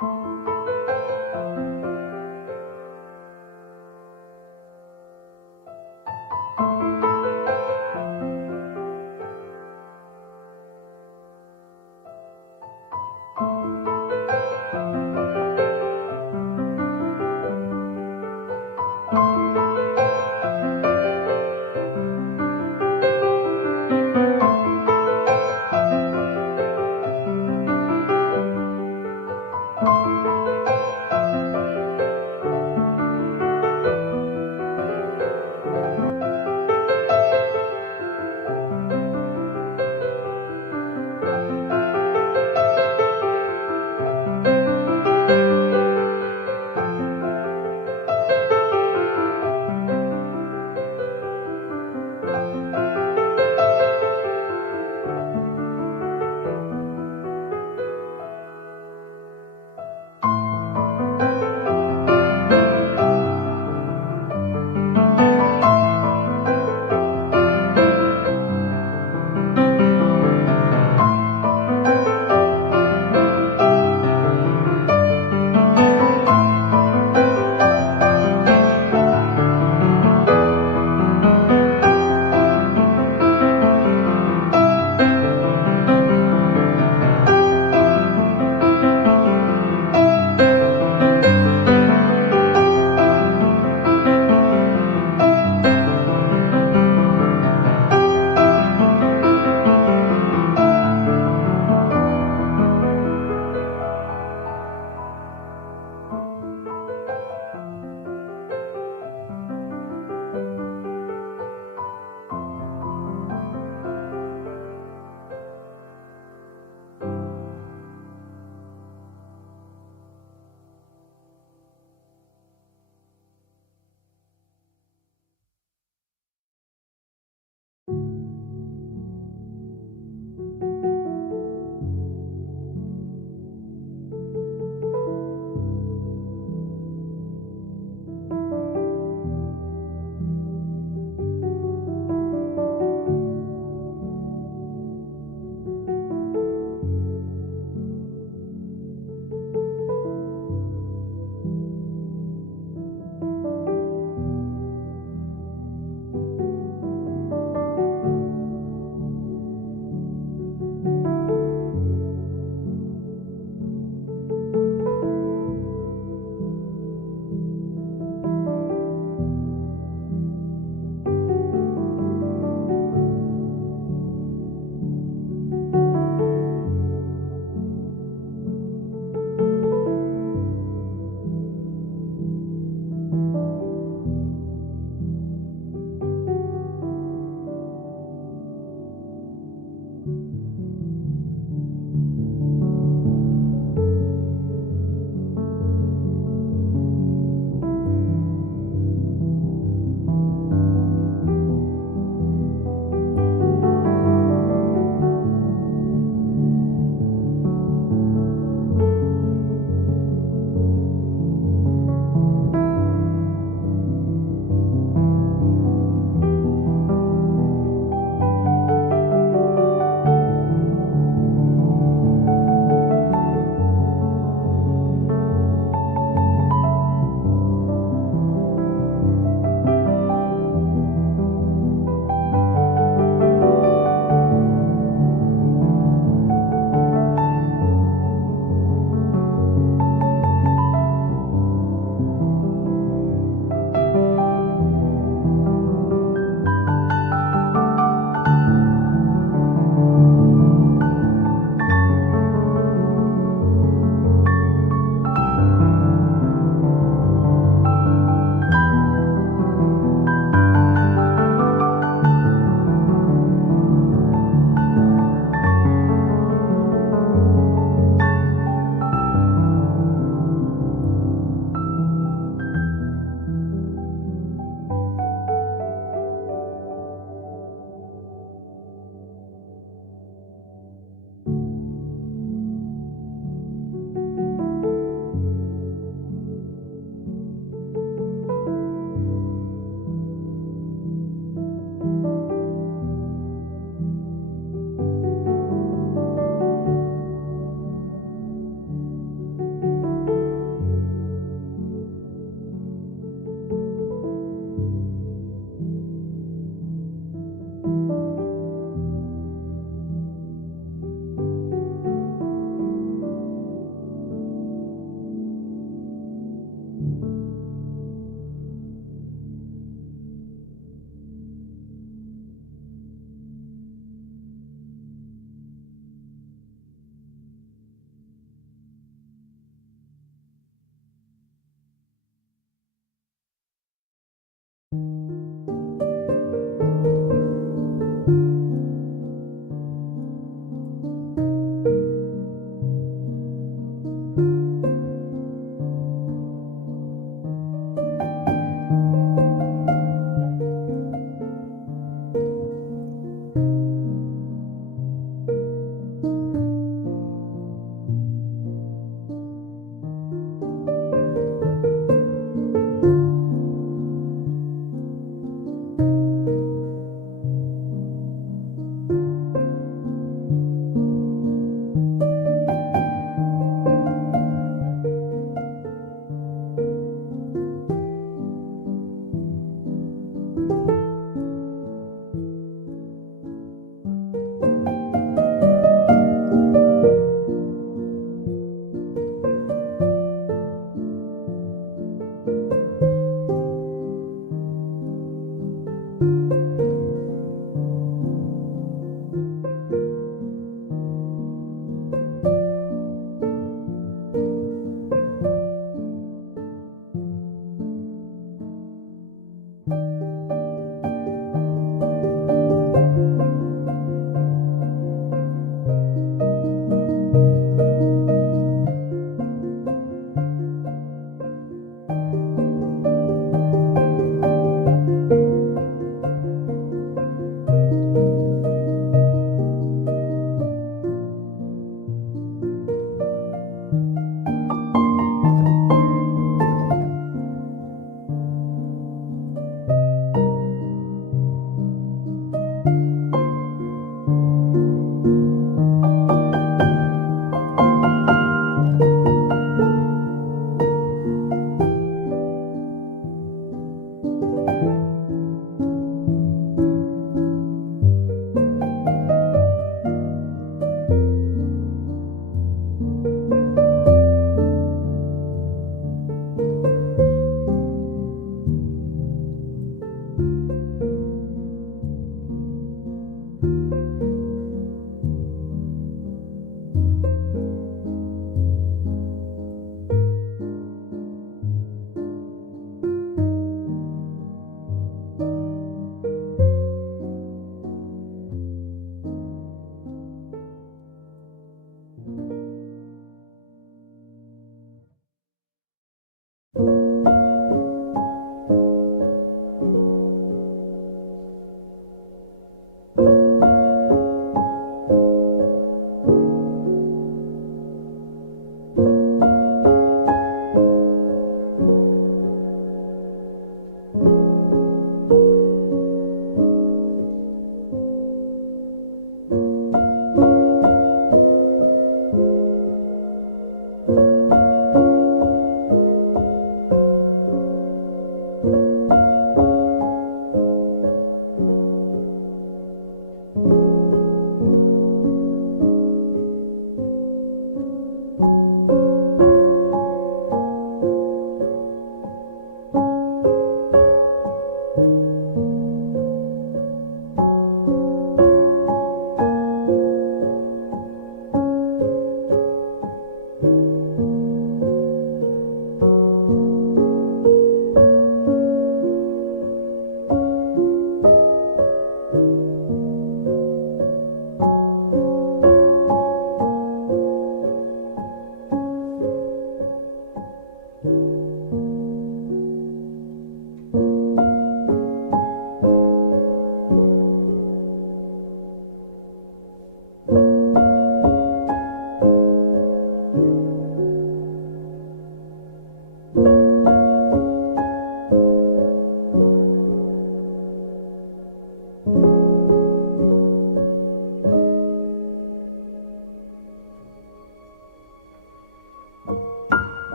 you.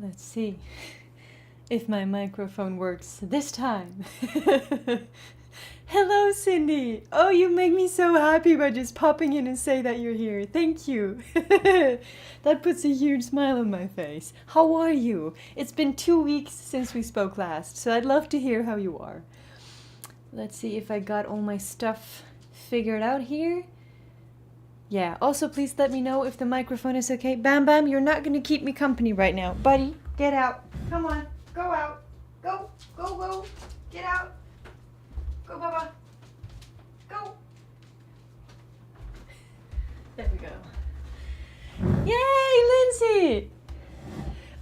Let's see if my microphone works this time. Hello, Cindy. Oh, you make me so happy by just popping in and say that you're here. Thank you. That puts a huge smile on my face. How are you? It's been 2 weeks since we spoke last, so I'd love to hear how you are. Let's see if I got all my stuff figured out here. Yeah, also please let me know if the microphone is okay. Bam Bam, you're not gonna keep me company right now. Buddy, get out. Come on, go out. Go, go, go. Get out. Go, Baba. Go. There we go. Yay, Lindsay!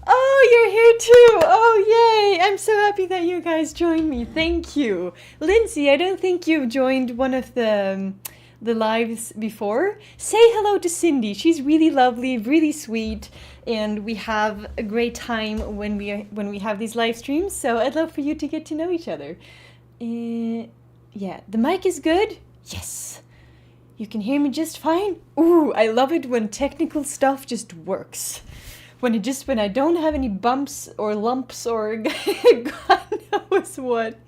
Oh, you're here too! Oh, yay! I'm so happy that you guys joined me. Thank you. Lindsay, I don't think you've joined one of the lives before. Say hello to Cindy. She's really lovely, really sweet, and we have a great time when we have these live streams. So I'd love for you to get to know each other. Yeah, the mic is good. Yes, you can hear me just fine. Ooh, I love it when technical stuff just works. When I don't have any bumps or lumps or God knows what.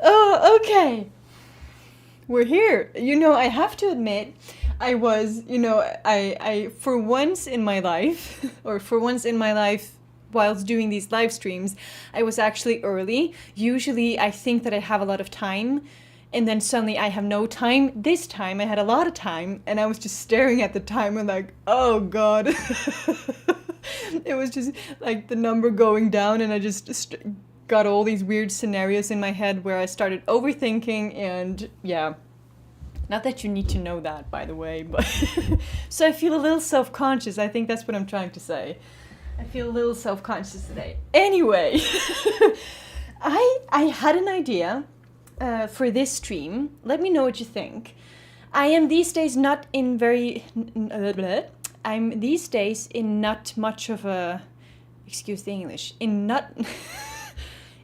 Oh, okay. We're here. You know, I have to admit, I was, I for once in my life, whilst doing these live streams, I was actually early. Usually I think that I have a lot of time, and then suddenly I have no time. This time I had a lot of time, and I was just staring at the time and like, oh God. It was just like the number going down, and I just got all these weird scenarios in my head where I started overthinking, and yeah. Not that you need to know that, by the way, but so I feel a little self-conscious. I think that's what I'm trying to say. I feel a little self-conscious today. Anyway, I had an idea for this stream. Let me know what you think. I am these days not in I'm these days in not much of a, excuse the English, in not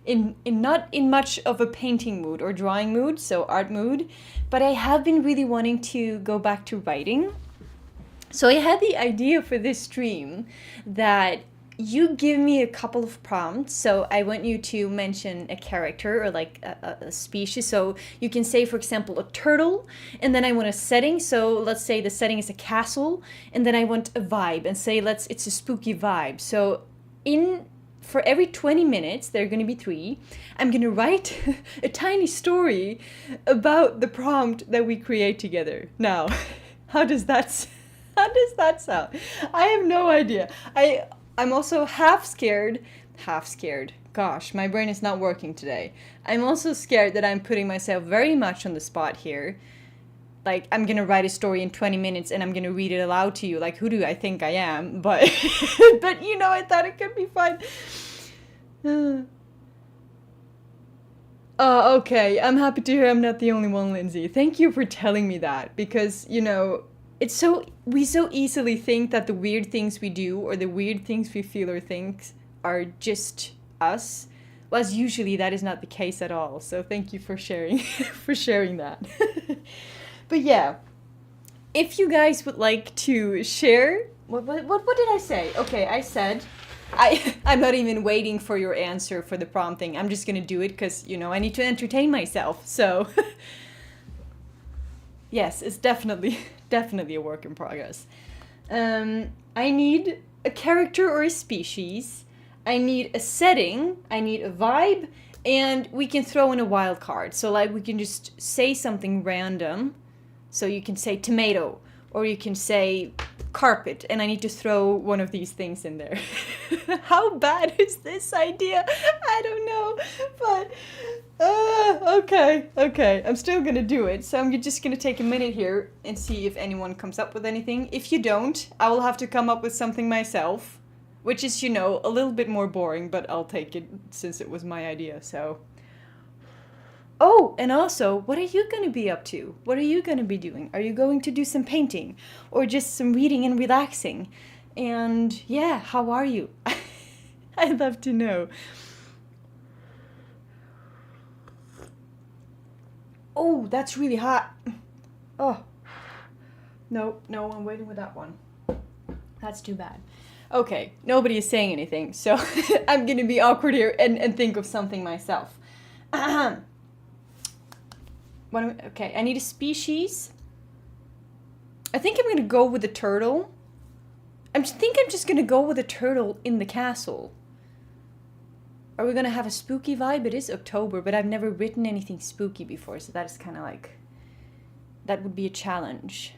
in much of a painting mood or drawing mood, so art mood, but I have been really wanting to go back to writing. So I had the idea for this stream that you give me a couple of prompts. So I want you to mention a character or like a species. So you can say, for example, a turtle, and then I want a setting. So let's say the setting is a castle, and then I want a vibe, and say it's a spooky vibe. So for every 20 minutes, there are going to be 3, I'm going to write a tiny story about the prompt that we create together. Now, how does that sound? I have no idea. I'm also half scared. Gosh, my brain is not working today. I'm also scared that I'm putting myself very much on the spot here. Like, I'm gonna write a story in 20 minutes and I'm gonna read it aloud to you. Like, who do I think I am? But, but I thought it could be fun. Oh, okay. I'm happy to hear I'm not the only one, Lindsay. Thank you for telling me that, because, we so easily think that the weird things we do or the weird things we feel or think are just us. Whereas usually that is not the case at all. So thank you for sharing that. But yeah, if you guys would like to share, what did I say? Okay, I said, I'm not even waiting for your answer for the prompting. I'm just gonna do it because, I need to entertain myself. So yes, it's definitely a work in progress. I need a character or a species. I need a setting. I need a vibe. And we can throw in a wild card. So like we can just say something random. So you can say tomato, or you can say carpet, and I need to throw one of these things in there. How bad is this idea? I don't know, but okay. I'm still gonna do it. So I'm just gonna take a minute here and see if anyone comes up with anything. If you don't, I will have to come up with something myself, which is, a little bit more boring, but I'll take it since it was my idea, so. Oh, and also, what are you going to be up to? What are you going to be doing? Are you going to do some painting or just some reading and relaxing? And yeah, how are you? I'd love to know. Oh, that's really hot. Oh, no, I'm waiting with that one. That's too bad. Okay, nobody is saying anything, so I'm gonna be awkward here and think of something myself. Okay, I need a species. I think I'm gonna go with a turtle. I'm just gonna go with a turtle in the castle. Are we gonna have a spooky vibe? It is October, but I've never written anything spooky before, so that is kind of like... that would be a challenge.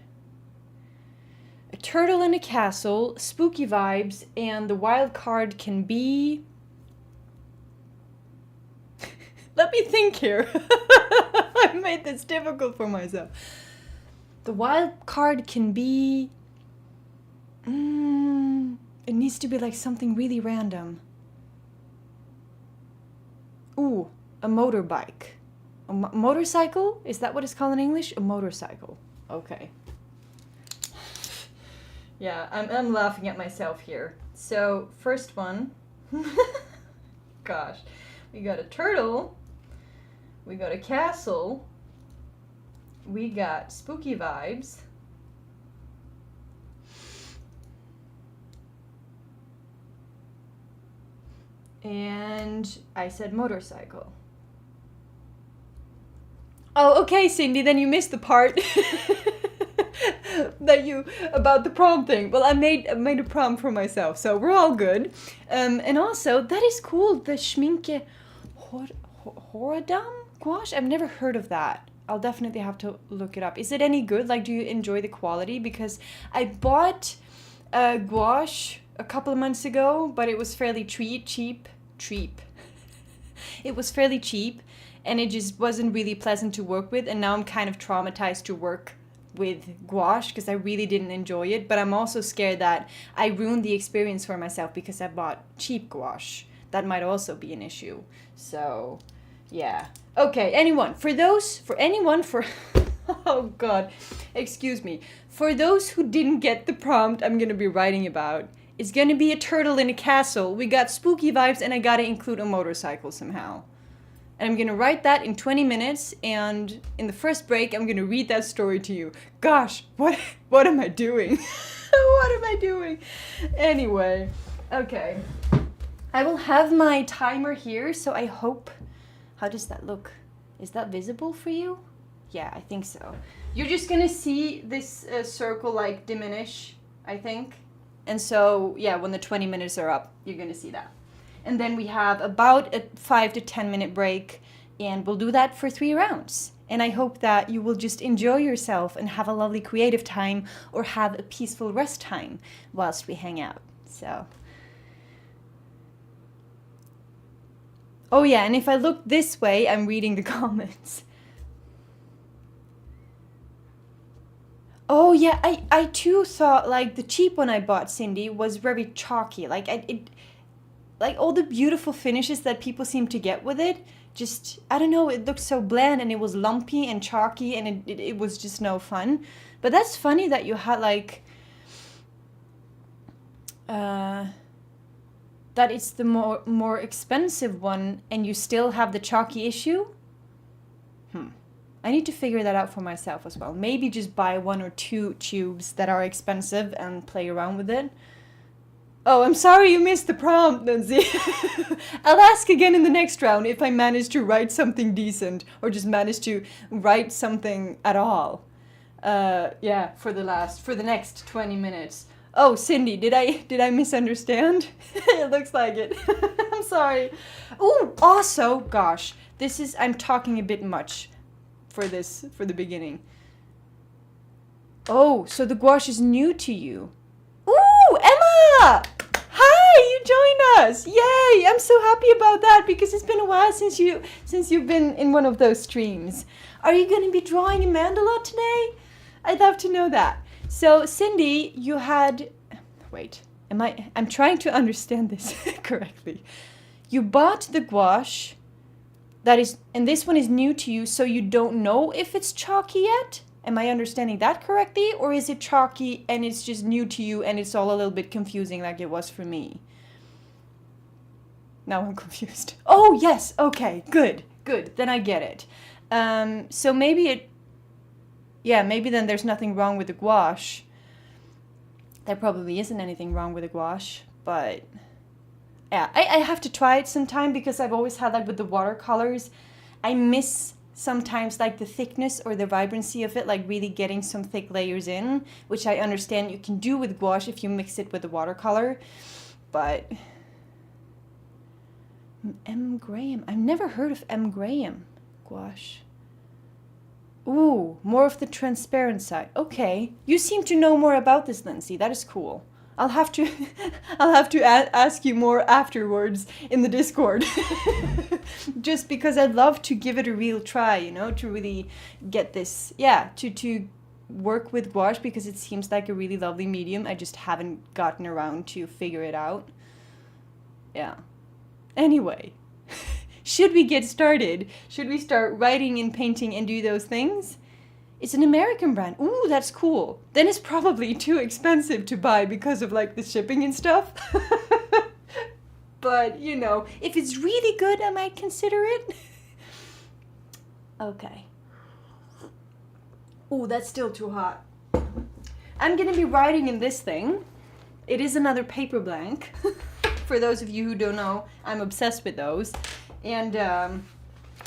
A turtle in a castle, spooky vibes, and the wild card can be... Let me think here. I've made this difficult for myself. The wild card can be... it needs to be like something really random. Ooh, a motorbike. A motorcycle? Is that what it's called in English? A motorcycle. Okay. Yeah, I'm laughing at myself here. So, first one. Gosh. We got a turtle. We got a castle. We got spooky vibes. And I said motorcycle. Oh, okay, Cindy, then you missed the part about the prom thing. Well, I made a prom for myself, so we're all good. And also, that is cool, the Schminke Horadam gouache? I've never heard of that. I'll definitely have to look it up. Is it any good? Like, do you enjoy the quality? Because I bought gouache a couple of months ago, but it was fairly cheap. It was fairly cheap, and it just wasn't really pleasant to work with, and now I'm kind of traumatized to work with gouache because I really didn't enjoy it, but I'm also scared that I ruined the experience for myself because I bought cheap gouache. That might also be an issue. So, yeah. Okay, oh god, excuse me. For those who didn't get the prompt I'm gonna be writing about, it's gonna be a turtle in a castle. We got spooky vibes, and I gotta include a motorcycle somehow. And I'm gonna write that in 20 minutes, and in the first break, I'm gonna read that story to you. Gosh, what am I doing? What am I doing? Anyway, okay. I will have my timer here, so I hope... How does that look? Is that visible for you? Yeah, I think so. You're just gonna see this circle like diminish, I think. And so, yeah, when the 20 minutes are up, you're gonna see that. And then we have about a 5 to 10 minute break, and we'll do that for 3 rounds. And I hope that you will just enjoy yourself and have a lovely creative time, or have a peaceful rest time whilst we hang out. So... Oh yeah, and if I look this way, I'm reading the comments. Oh yeah, I too thought like the cheap one I bought, Cindy, was very chalky. Like like all the beautiful finishes that people seem to get with it, just, I don't know, it looked so bland, and it was lumpy and chalky, and it was just no fun. But that's funny that you had like that it's the more expensive one and you still have the chalky issue? I need to figure that out for myself as well. Maybe just buy 1 or 2 tubes that are expensive and play around with it. Oh, I'm sorry you missed the prompt, Nancy. I'll ask again in the next round if I manage to write something decent, or just manage to write something at all. Yeah, for the next 20 minutes. Oh, Cindy, did I misunderstand? It looks like it. I'm sorry. Oh, also, gosh, I'm talking a bit much for the beginning. Oh, so the gouache is new to you. Ooh, Emma! Hi, you joined us. Yay, I'm so happy about that, because it's been a while since you've been in one of those streams. Are you going to be drawing a mandala today? I'd love to know that. So, Cindy, you had... Wait, I'm trying to understand this correctly. You bought the gouache, and this one is new to you, so you don't know if it's chalky yet? Am I understanding that correctly? Or is it chalky and it's just new to you and it's all a little bit confusing like it was for me? Now I'm confused. Oh, yes, okay, good, then I get it. So maybe maybe then there's nothing wrong with the gouache. There probably isn't anything wrong with the gouache, but yeah, I have to try it sometime because I've always had like with the watercolors, I miss sometimes like the thickness or the vibrancy of it, like really getting some thick layers in, which I understand you can do with gouache if you mix it with the watercolor, but M. Graham, I've never heard of M. Graham gouache. Ooh, more of the transparent side. Okay, you seem to know more about this, Lindsay. That is cool. I'll have to, I'll have to ask you more afterwards in the Discord. Just because I'd love to give it a real try, you know, to really get this, yeah, to work with gouache because it seems like a really lovely medium. I just haven't gotten around to figure it out. Yeah. Anyway. Should we get started? Should we start writing and painting and do those things? It's an American brand. Ooh, that's cool. Then it's probably too expensive to buy because of like the shipping and stuff. But, you know, if it's really good, I might consider it. Okay. Ooh, that's still too hot. I'm gonna be writing in this thing. It is another paper blank. For those of you who don't know, I'm obsessed with those. And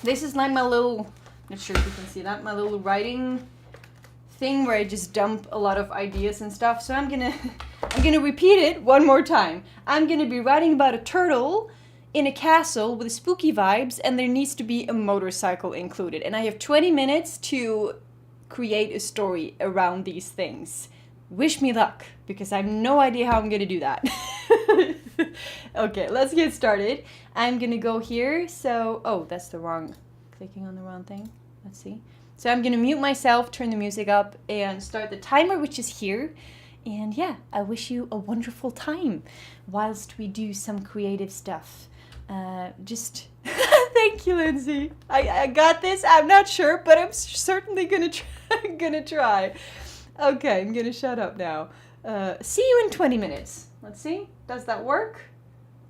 this is like my little, not sure if you can see that, my little writing thing where I just dump a lot of ideas and stuff. So I'm gonna repeat it one more time. I'm gonna be writing about a turtle in a castle with spooky vibes, and there needs to be a motorcycle included. And I have 20 minutes to create a story around these things. Wish me luck, because I have no idea how I'm gonna do that. Okay, let's get started. I'm gonna go here, so, oh, that's the wrong, clicking on the wrong thing. Let's see. So I'm gonna mute myself, turn the music up, and start the timer, which is here. And yeah, I wish you a wonderful time whilst we do some creative stuff. Thank you, Lindsay. I got this. I'm not sure, but I'm certainly gonna try. Okay, I'm gonna shut up now. See you in 20 minutes. Let's see. Does that work?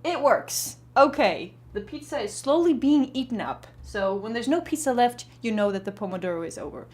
It works. Okay. The pizza is slowly being eaten up. So when there's no pizza left, you know that the Pomodoro is over.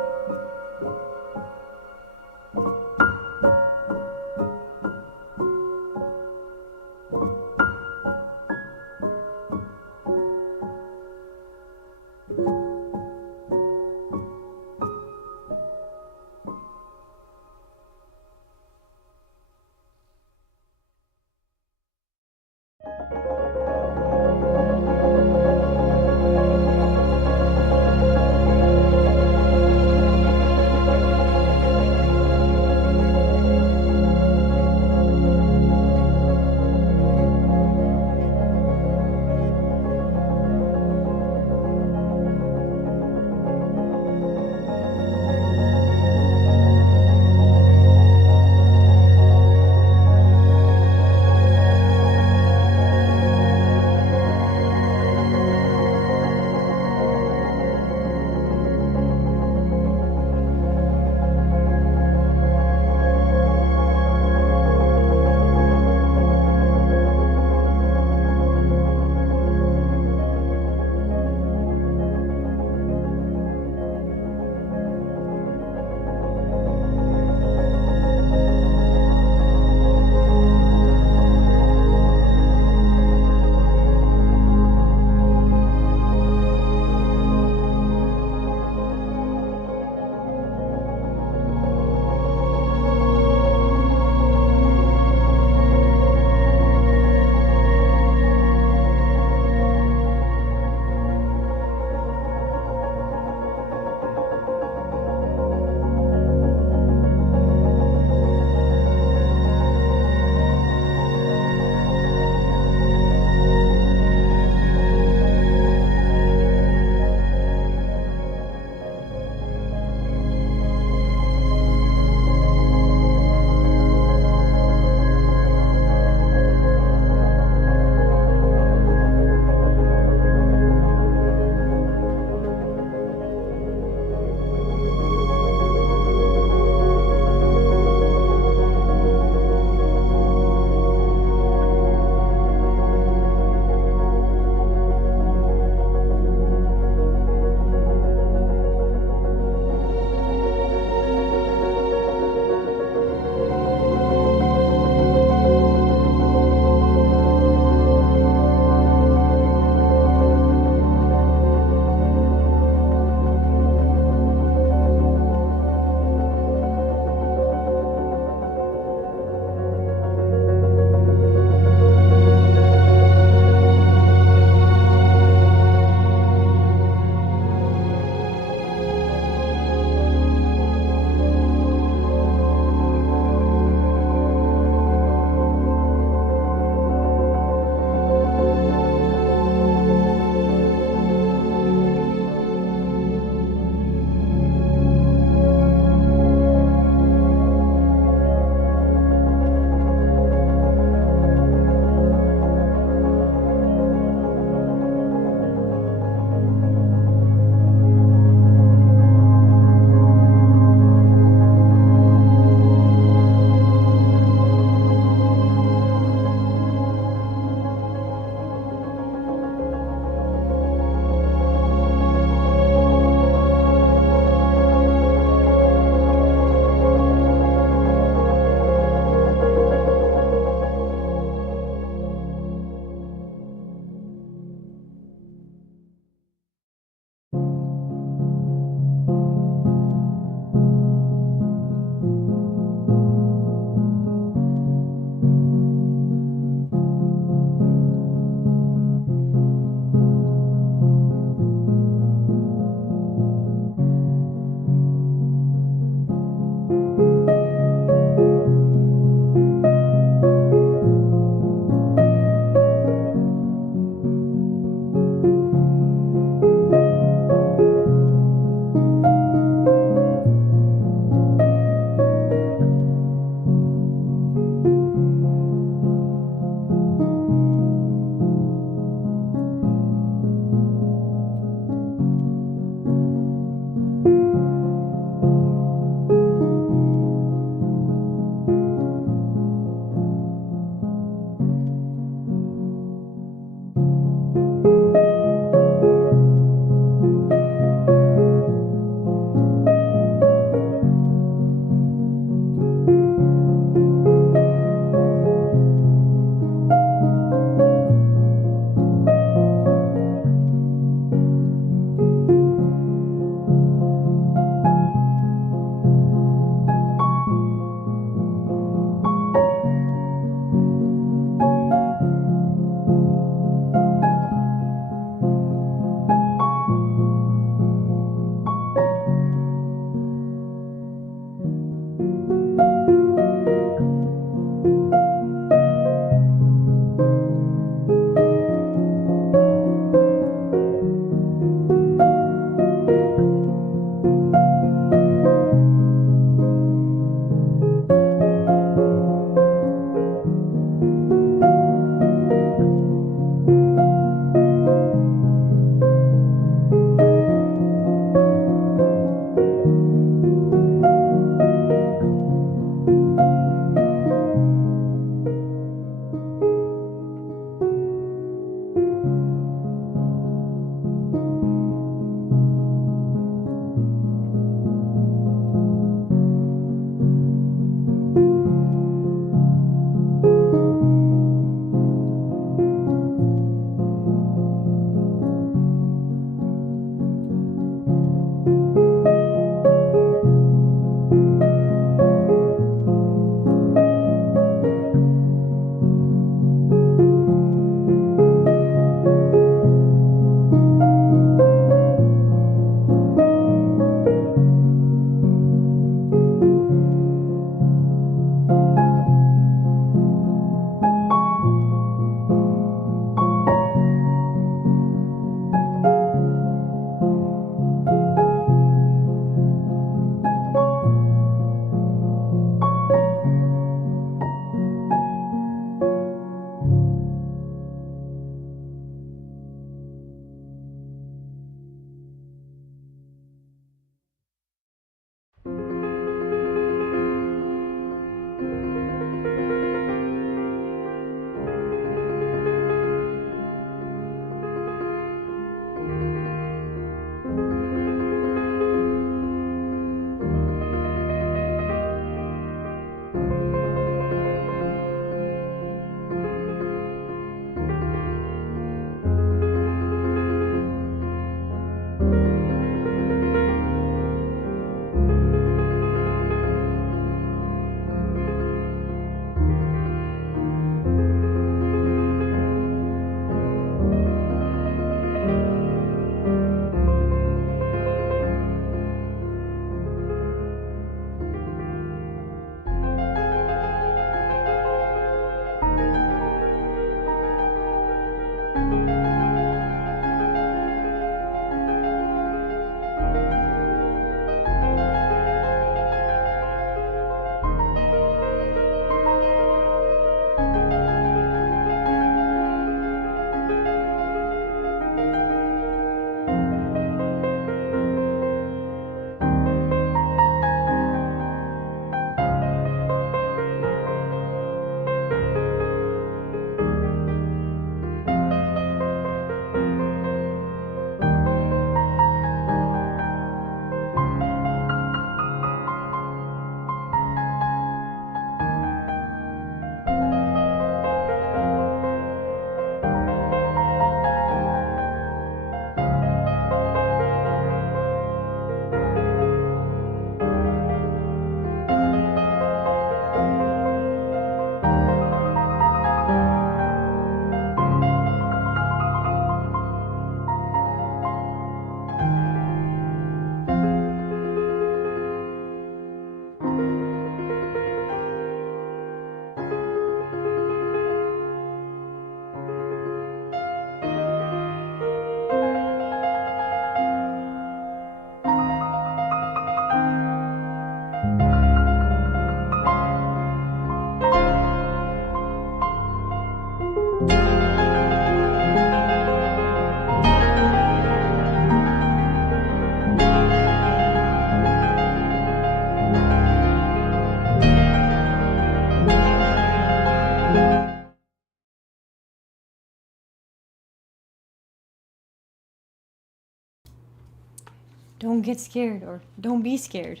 don't get scared, or don't be scared.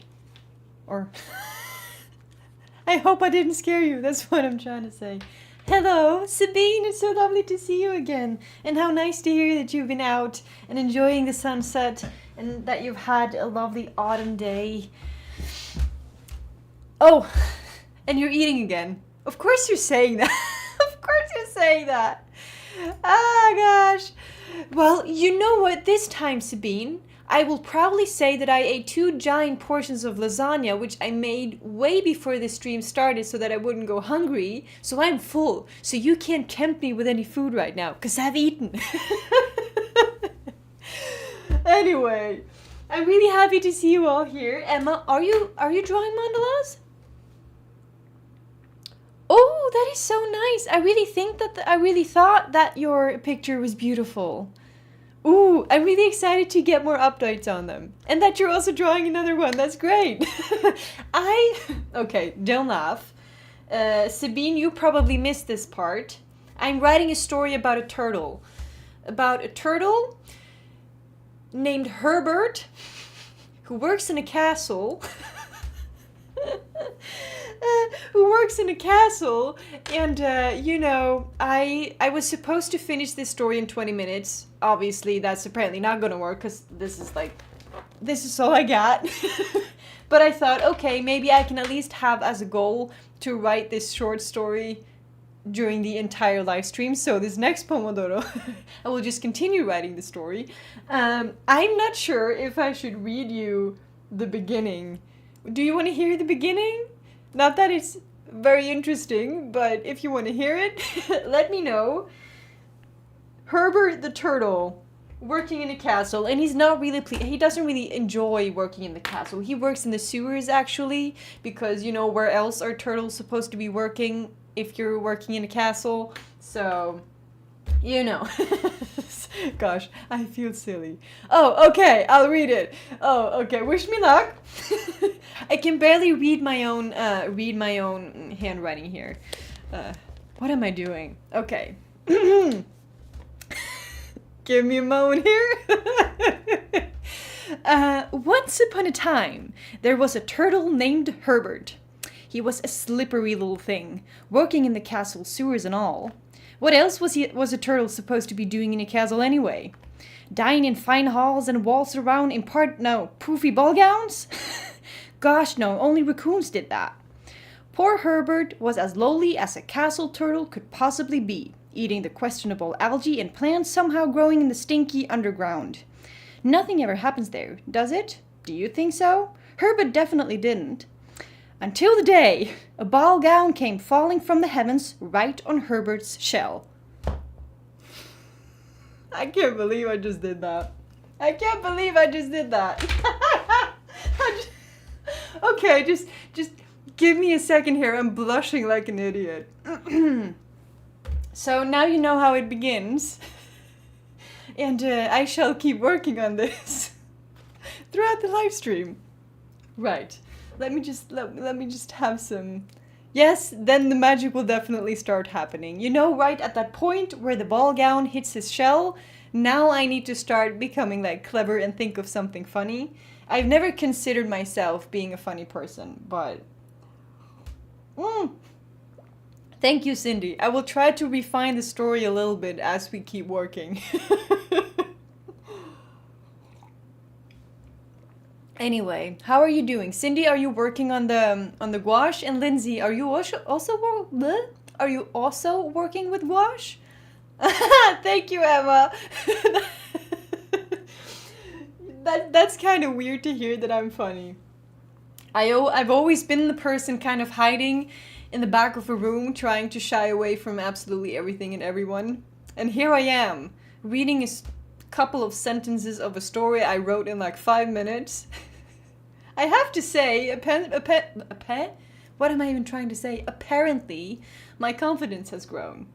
Or I hope I didn't scare you. That's what I'm trying to say. Hello, Sabine. It's so lovely to see you again. And how nice to hear that you've been out and enjoying the sunset and that you've had a lovely autumn day. Oh, and you're eating again. Of course you're saying that. Of course you're saying that. Ah, gosh. Well, you know what? This time, Sabine, I will probably say that I ate 2 giant portions of lasagna, which I made way before the stream started so that I wouldn't go hungry. So I'm full. So you can't tempt me with any food right now, because I've eaten. Anyway, I'm really happy to see you all here. Emma, are you drawing mandalas? Oh, that is so nice. I really thought that your picture was beautiful. Ooh, I'm really excited to get more updates on them. And that you're also drawing another one. That's great. Okay, don't laugh. Sabine, you probably missed this part. I'm writing a story about a turtle. About a turtle named Herbert who works in a castle. And you know, I was supposed to finish this story in 20 minutes. Obviously that's apparently not gonna work, because this is all I got. But I thought, okay, maybe I can at least have as a goal to write this short story during the entire live stream. So this next Pomodoro I will just continue writing the story. I'm not sure if I should read you the beginning. Do you want to hear the beginning? Not that it's very interesting, but if you want to hear it, let me know. Herbert the turtle, working in a castle, and he's not really he doesn't really enjoy working in the castle. He works in the sewers, actually, because, you know, where else are turtles supposed to be working if you're working in a castle? So, you know. Gosh, I feel silly. Oh, okay, I'll read it. Oh, okay, wish me luck. I can barely read my own handwriting here. What am I doing? Okay. Give me a moment here. Once upon a time, there was a turtle named Herbert. He was a slippery little thing, working in the castle sewers and all. What else was a turtle supposed to be doing in a castle anyway? Dying in fine halls and waltzed around in poofy ball gowns? Gosh, no, only raccoons did that. Poor Herbert was as lowly as a castle turtle could possibly be, eating the questionable algae and plants somehow growing in the stinky underground. Nothing ever happens there, does it? Do you think so? Herbert definitely didn't. Until the day a ball gown came falling from the heavens right on Herbert's shell. I can't believe I just did that. Okay, just give me a second here. I'm blushing like an idiot. So now you know how it begins. And I shall keep working on this throughout the live stream. Right. Let me just have some. Yes, then the magic will definitely start happening. You know, right at that point where the ball gown hits his shell, now I need to start becoming like clever and think of something funny. I've never considered myself being a funny person, but thank you, Cindy. I will try to refine the story a little bit as we keep working. Anyway, how are you doing? Cindy, are you working on the gouache? And Lindsay, are you also working with gouache? Thank you, Emma. That's kind of weird to hear that I'm funny. I've always been the person kind of hiding in the back of a room, trying to shy away from absolutely everything and everyone. And here I am, reading a couple of sentences of a story I wrote in like 5 minutes. I have to say, what am I even trying to say? Apparently, my confidence has grown.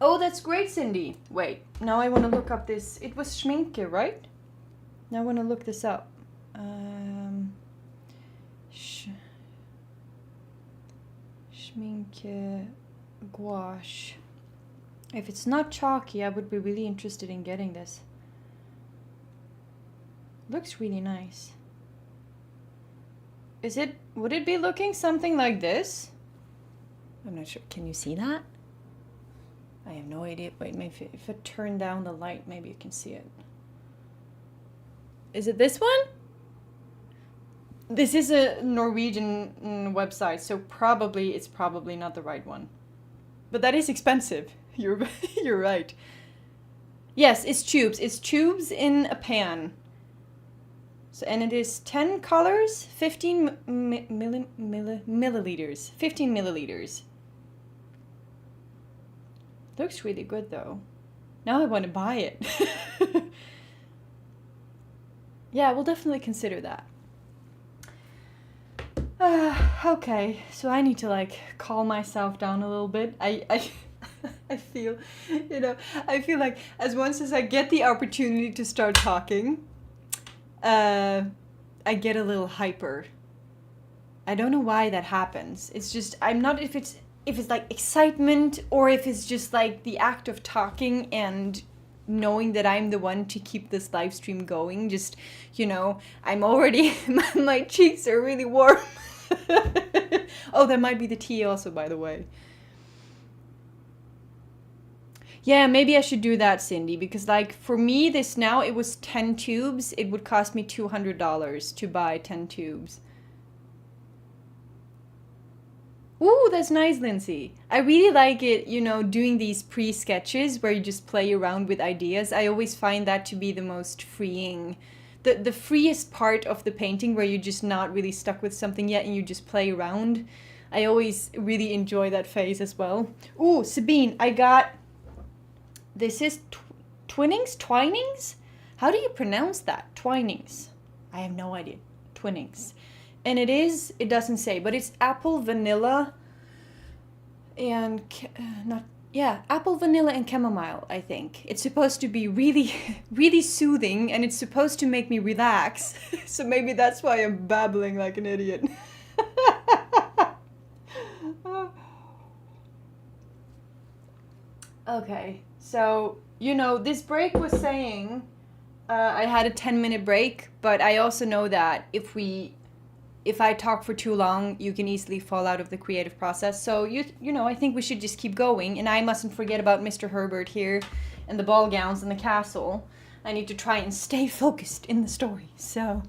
Oh, that's great, Cindy. Wait, now I want to look up this. It was schminke, right? Now I want to look this up. Schminke gouache. If it's not chalky, I would be really interested in getting this. Looks really nice. Would it be looking something like this? I'm not sure. Can you see that? I have no idea. Wait, maybe if I turn down the light, maybe you can see it. Is it this one? This is a Norwegian website, so it's probably not the right one. But that is expensive. You're right. Yes, it's tubes. It's tubes in a pan. So, and it is 10 colors, 15 milliliters. 15 milliliters. Looks really good though. Now I want to buy it. Yeah, we'll definitely consider that. Okay, so I need to like calm myself down a little bit. I feel, I feel like once as I get the opportunity to start talking, I get a little hyper. I don't know why that happens. It's just, I'm not if it's like excitement or if it's just like the act of talking and knowing that I'm the one to keep this live stream going. Just, I'm already, my cheeks are really warm. Oh, that might be the tea also, by the way. Yeah, maybe I should do that, Cindy, because like for me, it was 10 tubes. It would cost me $200 to buy 10 tubes. Ooh, that's nice, Lindsay. I really like it, doing these pre-sketches where you just play around with ideas. I always find that to be the most freeing, the freest part of the painting, where you're just not really stuck with something yet and you just play around. I always really enjoy that phase as well. Ooh, Sabine, I got, this is Twinings? How do you pronounce that? Twinings. I have no idea. Twinings. And it doesn't say, but it's apple, vanilla, and apple, vanilla, and chamomile, I think. It's supposed to be really, really soothing, and it's supposed to make me relax. So maybe that's why I'm babbling like an idiot. Okay, so, this break was saying I had a 10-minute break, but I also know that if I talk for too long, you can easily fall out of the creative process. So, I think we should just keep going. And I mustn't forget about Mr. Herbert here and the ball gowns and the castle. I need to try and stay focused in the story. So,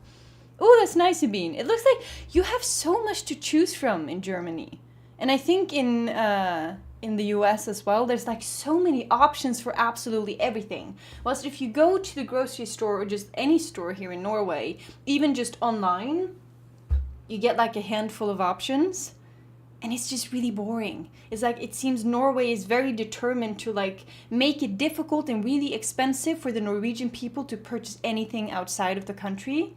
oh, that's nice, Sabine. It looks like you have so much to choose from in Germany. And I think in the US as well, there's like so many options for absolutely everything. Whilst if you go to the grocery store or just any store here in Norway, even just online, you get like a handful of options and it's just really boring. It's like, it seems Norway is very determined to like make it difficult and really expensive for the Norwegian people to purchase anything outside of the country.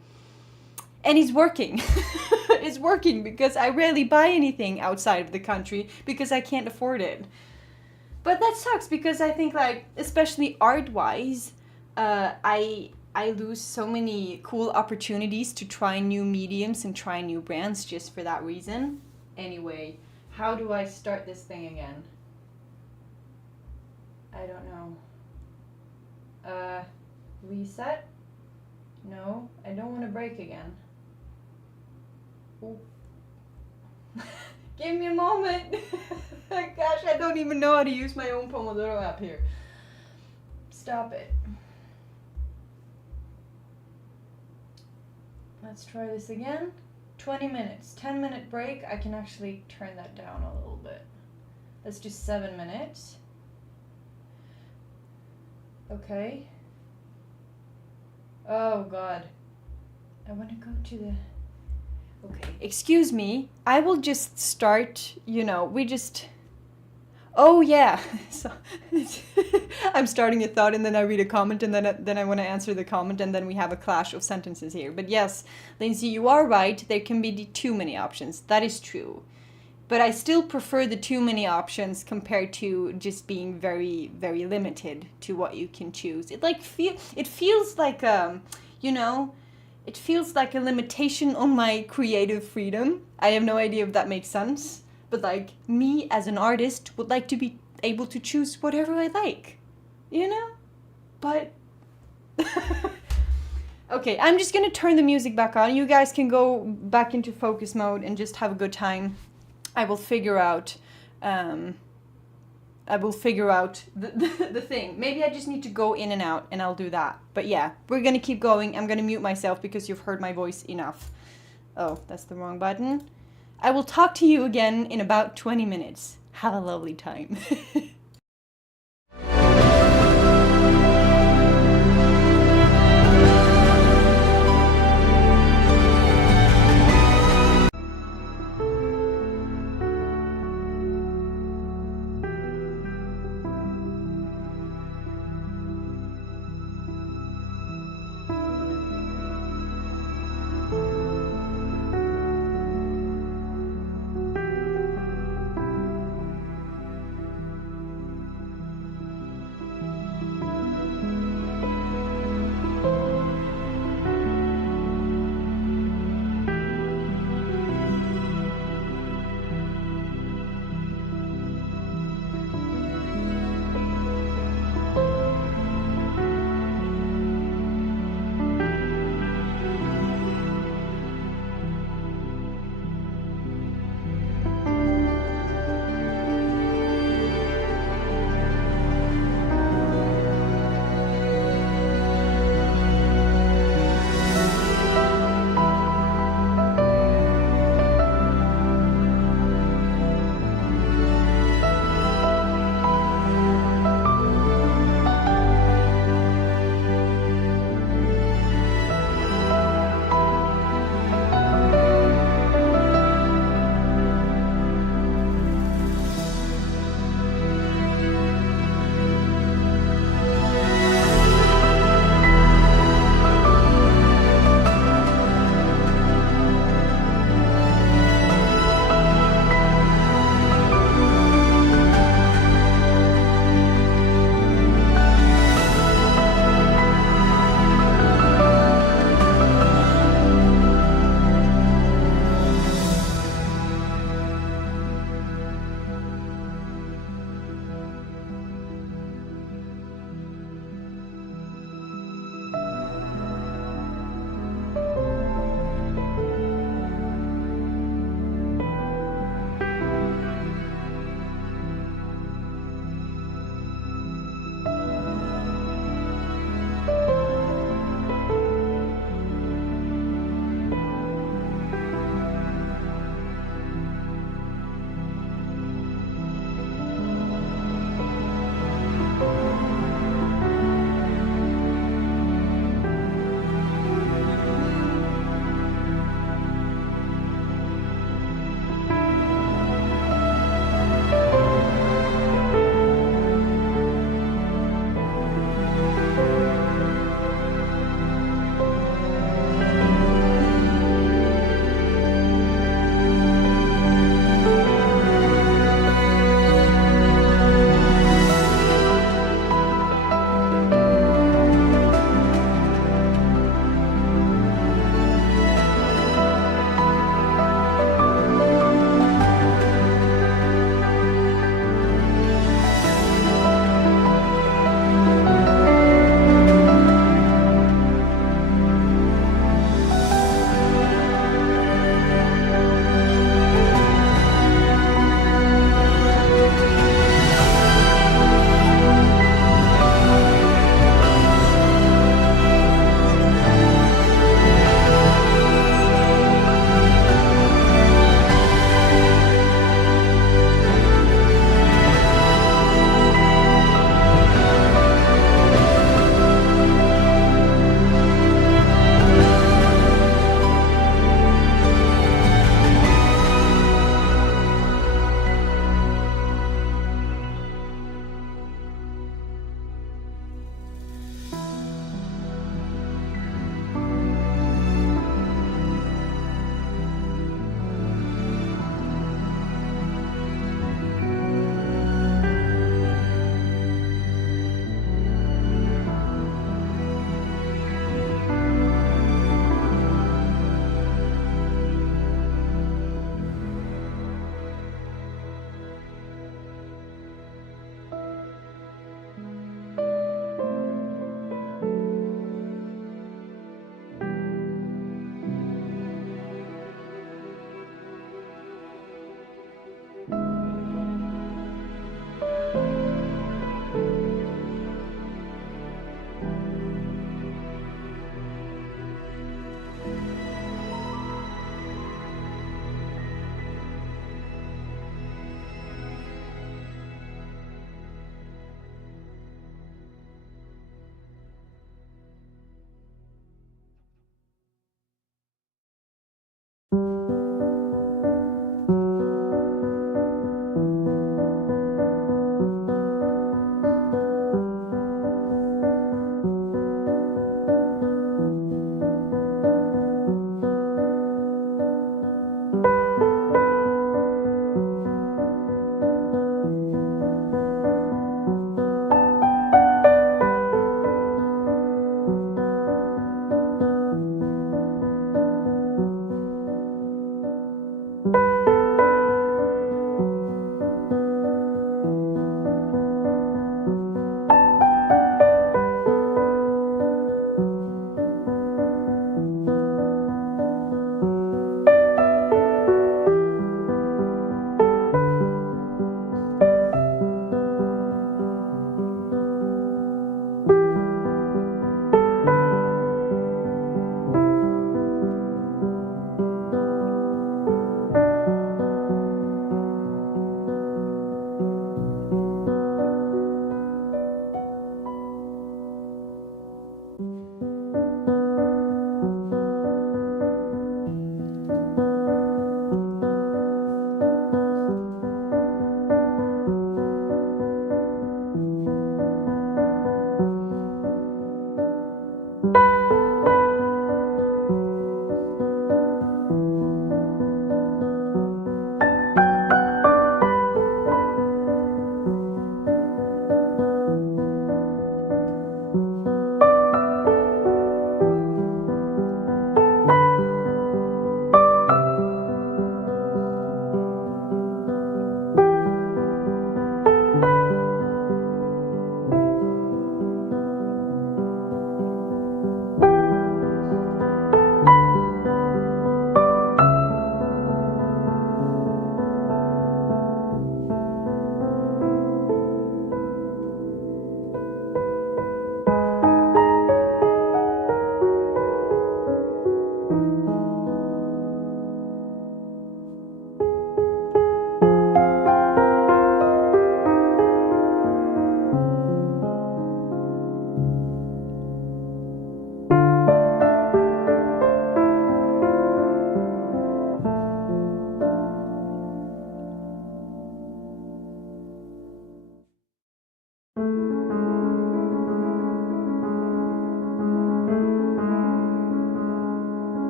And it's working. It's working because I rarely buy anything outside of the country because I can't afford it. But that sucks because I think like, especially art-wise, I lose so many cool opportunities to try new mediums and try new brands just for that reason. Anyway, how do I start this thing again? I don't know. Reset? No, I don't want to break again. Ooh. Give me a moment. Gosh, I don't even know how to use my own Pomodoro app here. Stop it. Let's try this again. 20 minutes. 10-minute break. I can actually turn that down a little bit. Let's do 7 minutes. Okay. Oh, God. I want to go to the... Okay. Excuse me. I will just start, Oh, yeah. So I'm starting a thought and then I read a comment and then I want to answer the comment and then we have a clash of sentences here. But yes, Lindsay, you are right. There can be too many options. That is true. But I still prefer the too many options compared to just being very, very limited to what you can choose. It feels like, it feels like a limitation on my creative freedom. I have no idea if that makes sense. But like, me as an artist would like to be able to choose whatever I like, But Okay, I'm just gonna turn the music back on. You guys can go back into focus mode and just have a good time. I will figure out. I will figure out the thing. Maybe I just need to go in and out, and I'll do that. But yeah, we're gonna keep going. I'm gonna mute myself because you've heard my voice enough. Oh, that's the wrong button. I will talk to you again in about 20 minutes. Have a lovely time.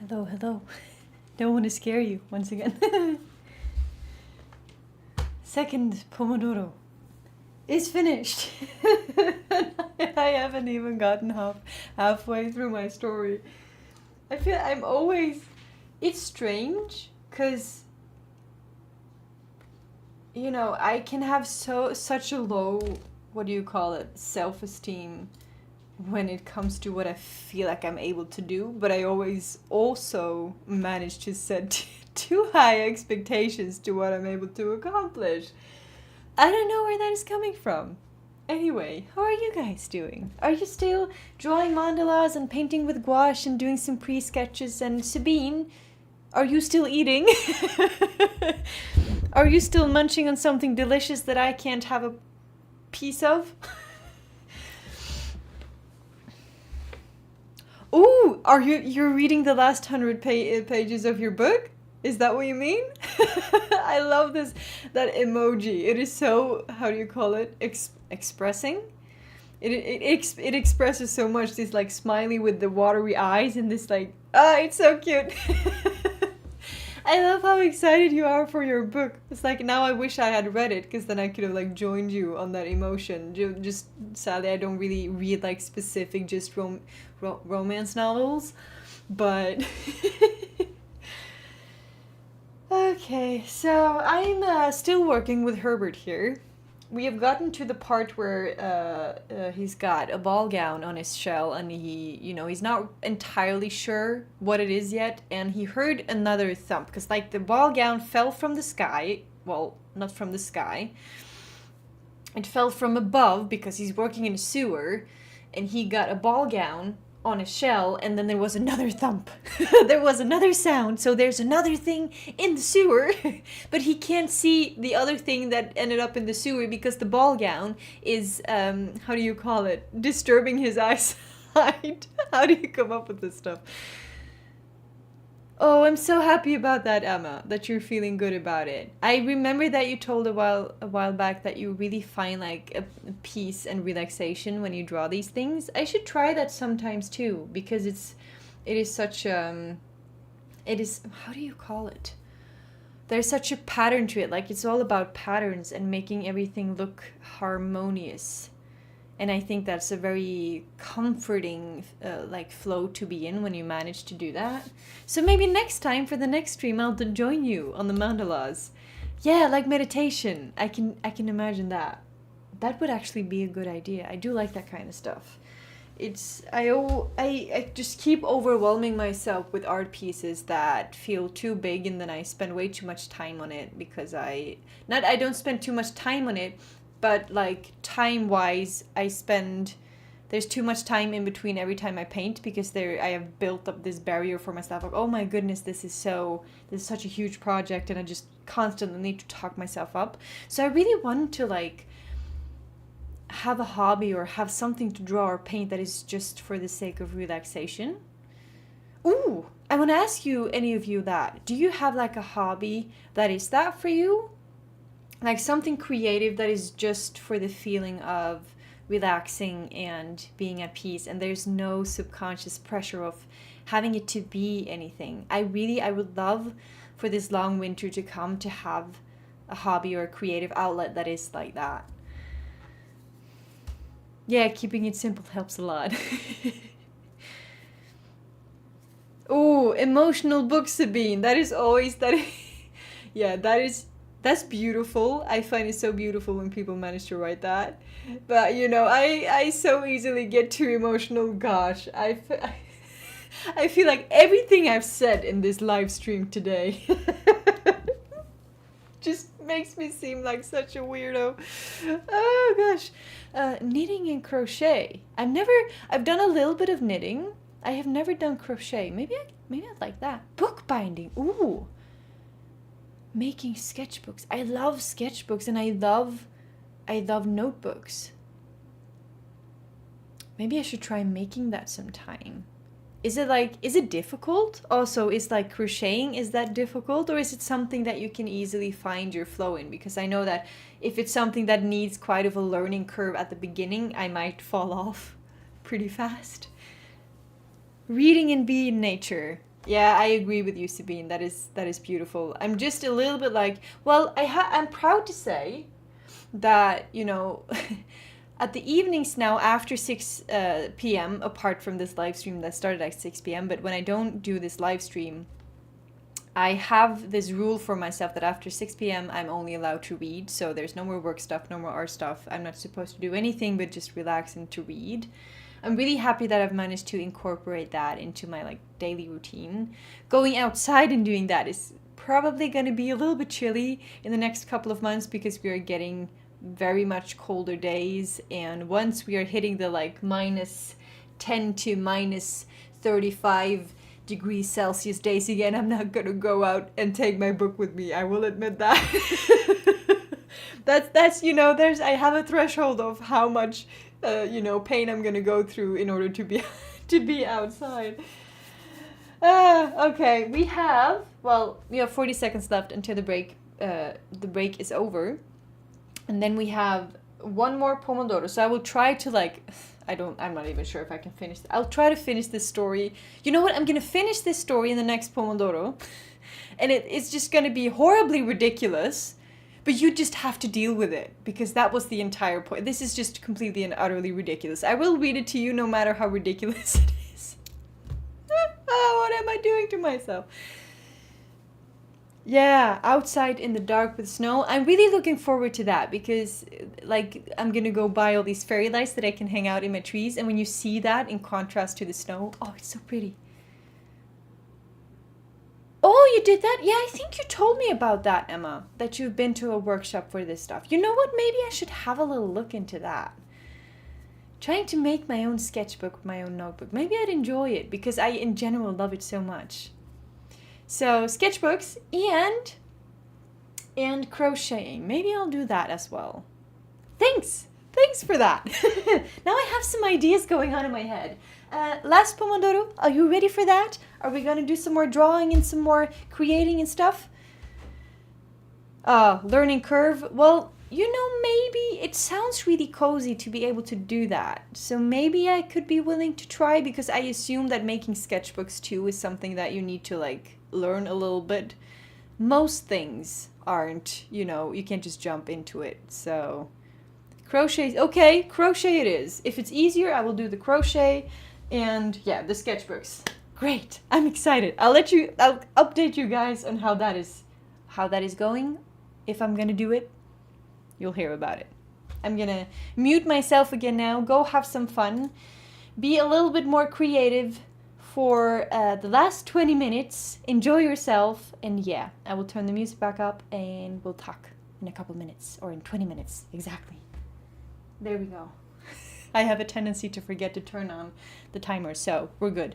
Hello, hello. Don't want to scare you once again. Second Pomodoro is finished. I haven't even gotten halfway through my story. I feel I'm always... It's strange, because, you know, I can have such a low, what do you call it, self-esteem when it comes to what I feel like I'm able to do, but I always also manage to set too high expectations to what I'm able to accomplish. I don't know where that is coming from. Anyway, how are you guys doing? Are you still drawing mandalas and painting with gouache and doing some pre-sketches? And Sabine, are you still eating? Are you still munching on something delicious that I can't have a piece of? Ooh, you're reading the last 100 pages of your book? Is that what you mean? I love that emoji. It is so, how do you call it? Expressing? It expresses so much, this like smiley with the watery eyes and this like, it's so cute. I love how excited you are for your book. It's like, now I wish I had read it, because then I could have like joined you on that emotion. Just sadly, I don't really read like specific just romance novels, but okay. So I'm still working with Herbert here. We have gotten to the part where he's got a ball gown on his shell, and he's not entirely sure what it is yet, and he heard another thump, because like the ball gown fell from the sky. Well, not from the sky. It fell from above, because he's working in a sewer, and he got a ball gown on a shell, and then there was another thump. There was another sound, so there's another thing in the sewer, but he can't see the other thing that ended up in the sewer because the ball gown is, how do you call it, disturbing his eyesight. How do you come up with this stuff? Oh, I'm so happy about that, Emma, that you're feeling good about it. I remember that you told a while back that you really find like a peace and relaxation when you draw these things. I should try that sometimes too, because it is such it is, how do you call it? There's such a pattern to it. Like, it's all about patterns and making everything look harmonious. And I think that's a very comforting like flow to be in when you manage to do that. So maybe next time for the next stream I'll join you on the mandalas. Yeah, like meditation. I can imagine that. That would actually be a good idea. I do like that kind of stuff. I just keep overwhelming myself with art pieces that feel too big, and then I spend way too much time on it, because I don't spend too much time on it, but like time-wise, there's too much time in between every time I paint, because I have built up this barrier for myself. Like, oh my goodness, this is such a huge project, and I just constantly need to talk myself up. So I really want to like have a hobby or have something to draw or paint that is just for the sake of relaxation. Ooh, I want to ask you, any of you, that. Do you have like a hobby that is that for you? Like something creative that is just for the feeling of relaxing and being at peace, and there's no subconscious pressure of having it to be anything. I would love for this long winter to come to have a hobby or a creative outlet that is like that. Yeah, keeping it simple helps a lot. Oh, emotional book, Sabine. That is always that. Yeah, that's beautiful. I find it so beautiful when people manage to write that. But I so easily get too emotional. Gosh, I feel like everything I've said in this live stream today just makes me seem like such a weirdo. Oh gosh. Knitting and crochet. I've done a little bit of knitting. I have never done crochet. Maybe I'd like that. Bookbinding. Ooh. Making sketchbooks. I love sketchbooks, and I love notebooks. Maybe I should try making that sometime. Is it difficult? Also, is like crocheting, is that difficult, or is it something that you can easily find your flow in? Because I know that if it's something that needs quite of a learning curve at the beginning, I might fall off pretty fast. Reading and being in nature. Yeah, I agree with you, Sabine. That is beautiful. I'm just a little bit like, well, I'm proud to say that, you know, at the evenings now after 6 p.m., apart from this live stream that started at 6 p.m., but when I don't do this live stream, I have this rule for myself that after 6 p.m. I'm only allowed to read. So there's no more work stuff, no more art stuff. I'm not supposed to do anything but just relax and to read. I'm really happy that I've managed to incorporate that into my like daily routine. Going outside and doing that is probably going to be a little bit chilly in the next couple of months because we are getting very much colder days, and once we are hitting the like minus 10 to minus 35 degrees Celsius days again, I'm not gonna go out and take my book with me. I will admit that. That's you know, there's I have a threshold of how much you know, pain I'm gonna go through in order to be to be outside. Okay, we have 40 seconds left until the break. The break is over, and then we have one more Pomodoro. So I will try to like. I'm not even sure if I can finish. I'll try to finish this story. You know what? I'm gonna finish this story in the next Pomodoro, and it's just gonna be horribly ridiculous. But you just have to deal with it because that was the entire point. This is just completely and utterly ridiculous. I will read it to you no matter how ridiculous it is. Oh, what am I doing to myself? Yeah, outside in the dark with snow. I'm really looking forward to that because, like, I'm gonna go buy all these fairy lights that I can hang out in my trees. And when you see that in contrast to the snow, oh, it's so pretty. Oh, you did that? Yeah, I think you told me about that, Emma, that you've been to a workshop for this stuff. You know what? Maybe I should have a little look into that. Trying to make my own sketchbook, my own notebook. Maybe I'd enjoy it because I, in general, love it so much. So, sketchbooks and crocheting. Maybe I'll do that as well. Thanks for that. Now I have some ideas going on in my head. Last Pomodoro, are you ready for that? Are we going to do some more drawing and some more creating and stuff? Learning curve. Well, you know, maybe it sounds really cozy to be able to do that. So maybe I could be willing to try, because I assume that making sketchbooks too is something that you need to like learn a little bit. Most things aren't, you know, you can't just jump into it. So crochet, okay, crochet it is. If it's easier, I will do the crochet and yeah, the sketchbooks. Great, I'm excited. I'll update you guys on how that is going. If I'm gonna do it, you'll hear about it. I'm gonna mute myself again now, go have some fun, be a little bit more creative for the last 20 minutes. Enjoy yourself, and yeah, I will turn the music back up and we'll talk in a couple minutes, or in 20 minutes exactly. There we go. I have a tendency to forget to turn on the timer, so we're good.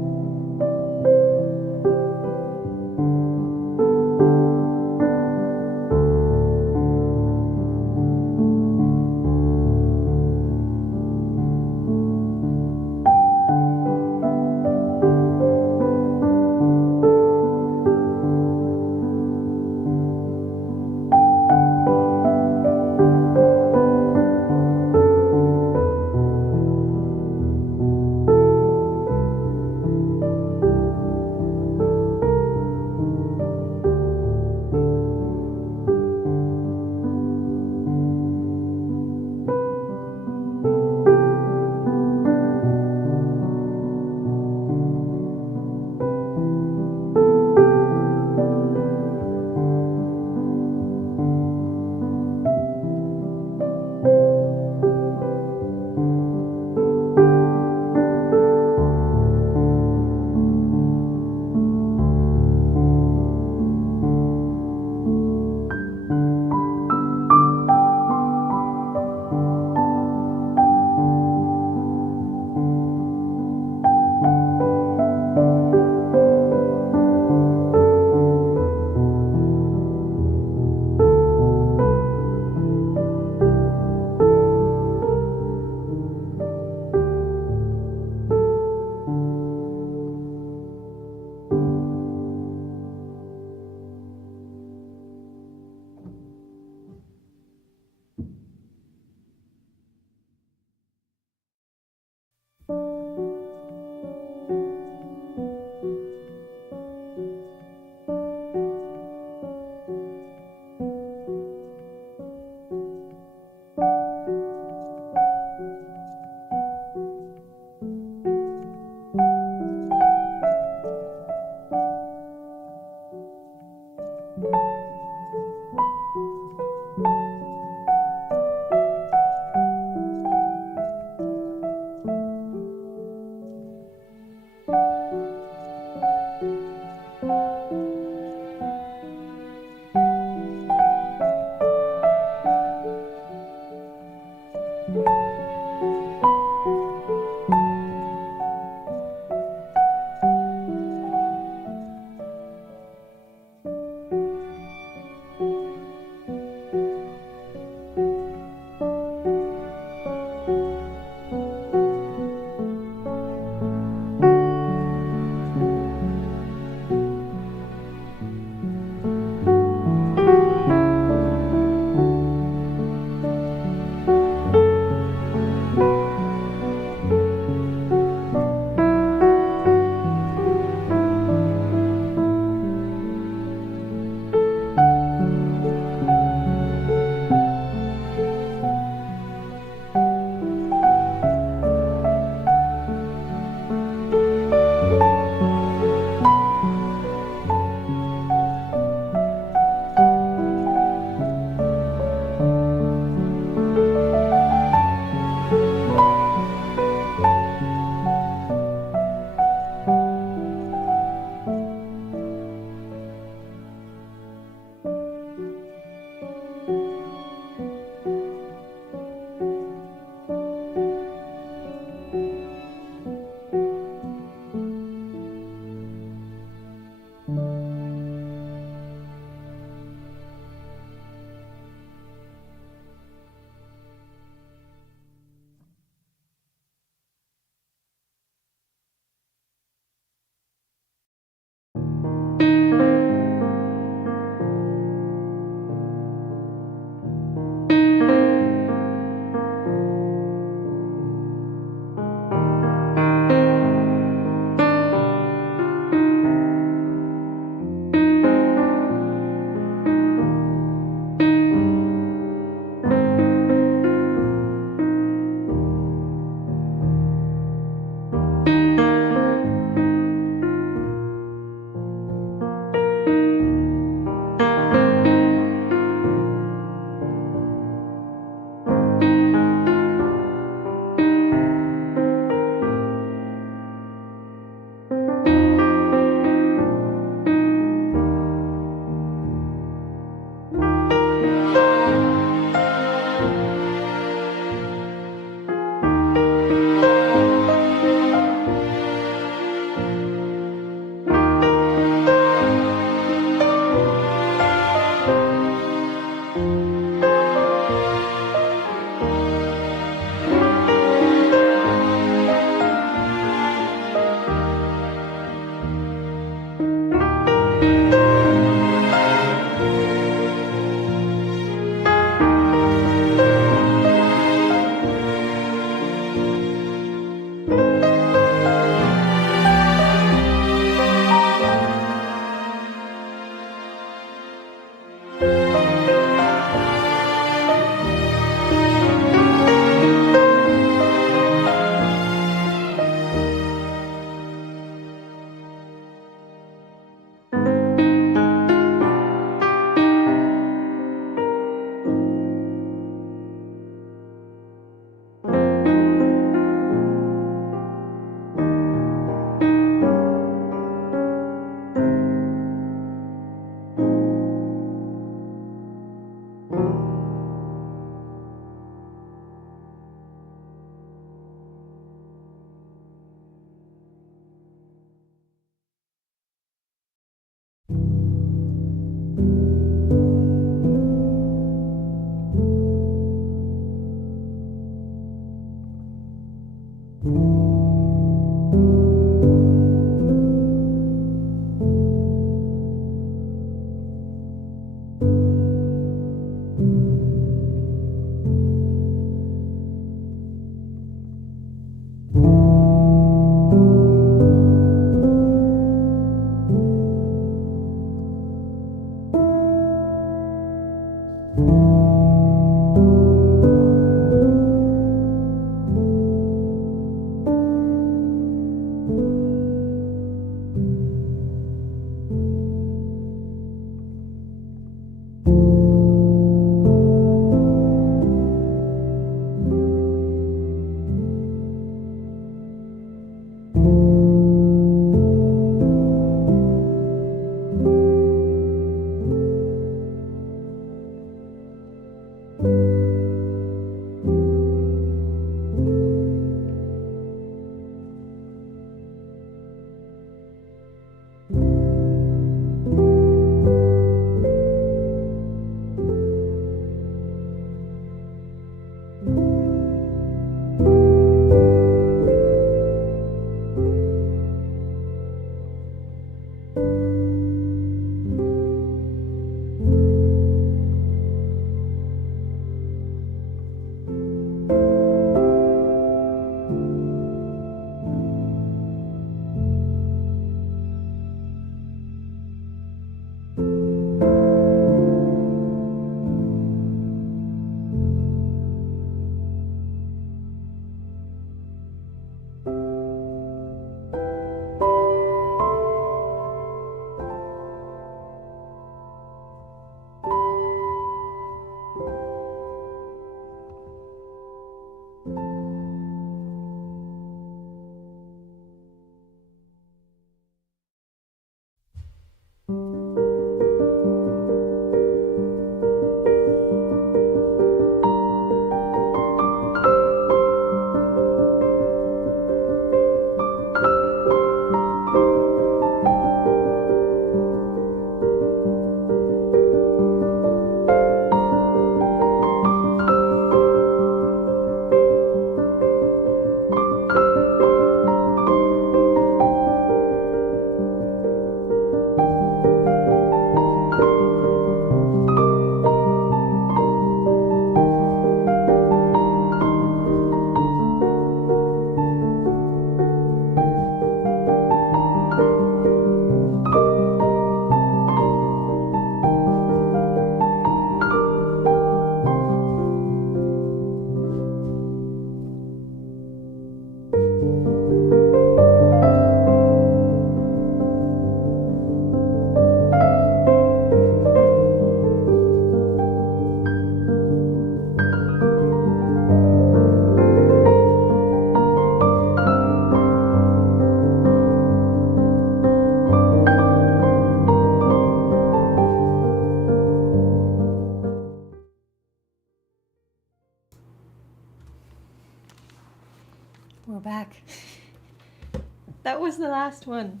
That was the last one.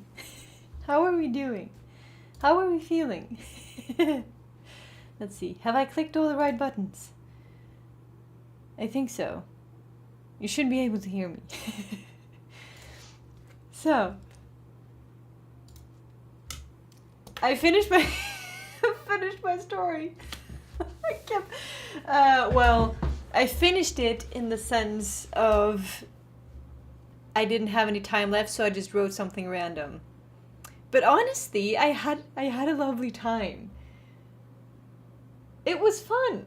How are we doing? How are we feeling? Let's see. Have I clicked all the right buttons? I think so. You should be able to hear me. So, I finished my finished my story. I kept well, I finished it in the sense of I didn't have any time left, so I just wrote something random. But honestly, I had a lovely time. It was fun.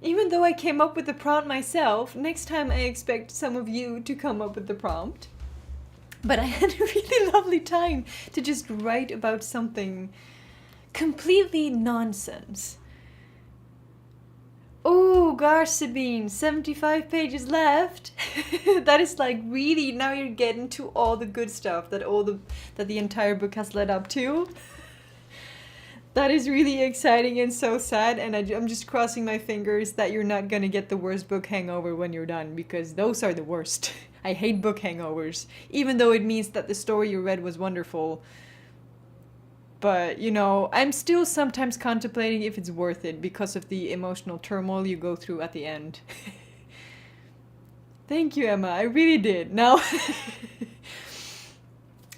Even though I came up with the prompt myself, next time I expect some of you to come up with the prompt. But I had a really lovely time to just write about something completely nonsense. Oh gosh, Sabine, 75 pages left. That is like really, now you're getting to all the good stuff that the entire book has led up to. That is really exciting and so sad, and I'm just crossing my fingers that you're not gonna get the worst book hangover when you're done, because those are the worst. I hate book hangovers, even though it means that the story you read was wonderful. But, you know, I'm still sometimes contemplating if it's worth it because of the emotional turmoil you go through at the end. Thank you, Emma. I really did. Now,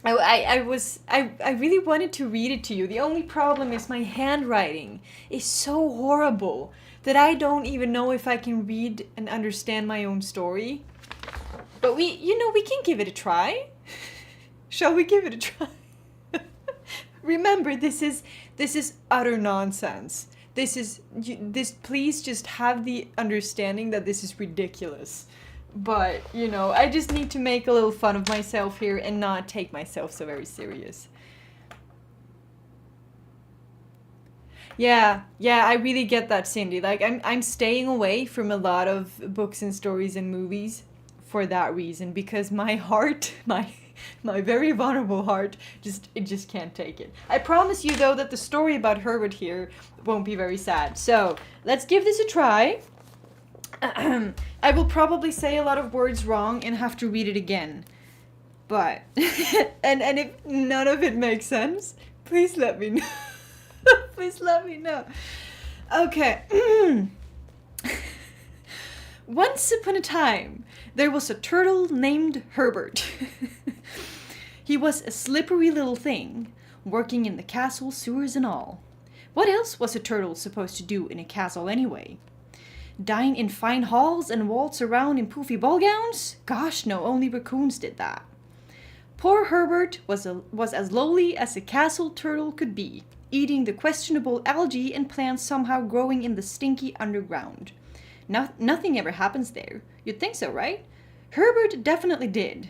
I really wanted to read it to you. The only problem is my handwriting is so horrible that I don't even know if I can read and understand my own story. But we can give it a try. Shall we give it a try? Remember, this is utter nonsense. Please just have the understanding that this is ridiculous. But, you know, I just need to make a little fun of myself here and not take myself so very serious. Yeah, I really get that, Cindy. Like, I'm staying away from a lot of books and stories and movies for that reason, because my heart, my very vulnerable heart, just can't take it. I promise you, though, that the story about Herbert here won't be very sad. So, let's give this a try. I will probably say a lot of words wrong and have to read it again. But, and if none of it makes sense, please let me know. Please let me know. Okay. Once upon a time, there was a turtle named Herbert. He was a slippery little thing, working in the castle sewers and all. What else was a turtle supposed to do in a castle anyway? Dine in fine halls and waltz around in poofy ball gowns? Gosh, no, only raccoons did that. Poor Herbert was as lowly as a castle turtle could be, eating the questionable algae and plants somehow growing in the stinky underground. Nothing ever happens there. You'd think so, right? Herbert definitely did.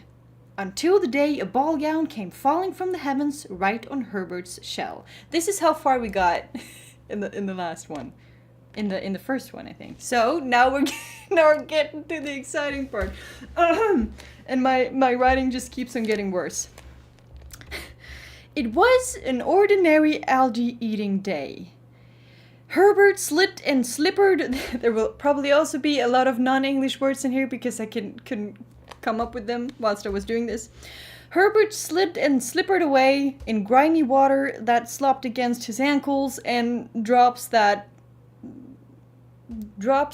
Until the day a ball gown came falling from the heavens right on Herbert's shell. This is how far we got in the last one. In the first one, I think. So now we're getting to the exciting part. And my writing just keeps on getting worse. It was an ordinary algae-eating day. Herbert slipped and slippered. There will probably also be a lot of non-English words in here because I couldn't come up with them whilst I was doing this. Herbert slipped and slippered away in grimy water that slopped against his ankles and drops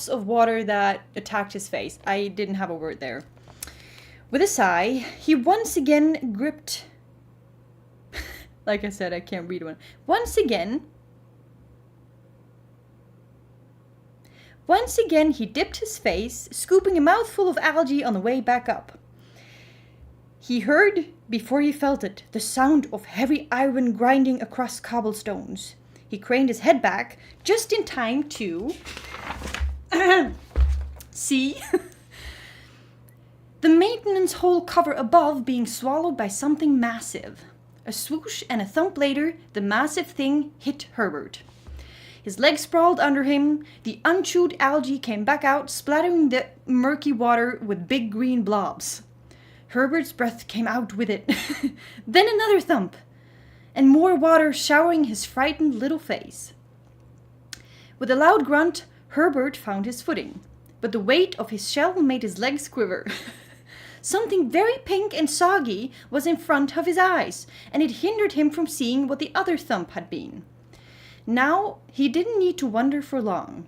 of water that attacked his face. I didn't have a word there. With a sigh, he once again gripped... Like I said, I can't read one. Once again, he dipped his face, scooping a mouthful of algae on the way back up. He heard, before he felt it, the sound of heavy iron grinding across cobblestones. He craned his head back, just in time to... see... the maintenance hole cover above being swallowed by something massive. A swoosh and a thump later, the massive thing hit Herbert. His legs sprawled under him, the unchewed algae came back out, splattering the murky water with big green blobs. Herbert's breath came out with it. Then another thump, and more water showering his frightened little face. With a loud grunt, Herbert found his footing, but the weight of his shell made his legs quiver. Something very pink and soggy was in front of his eyes, and it hindered him from seeing what the other thump had been. Now he didn't need to wonder for long.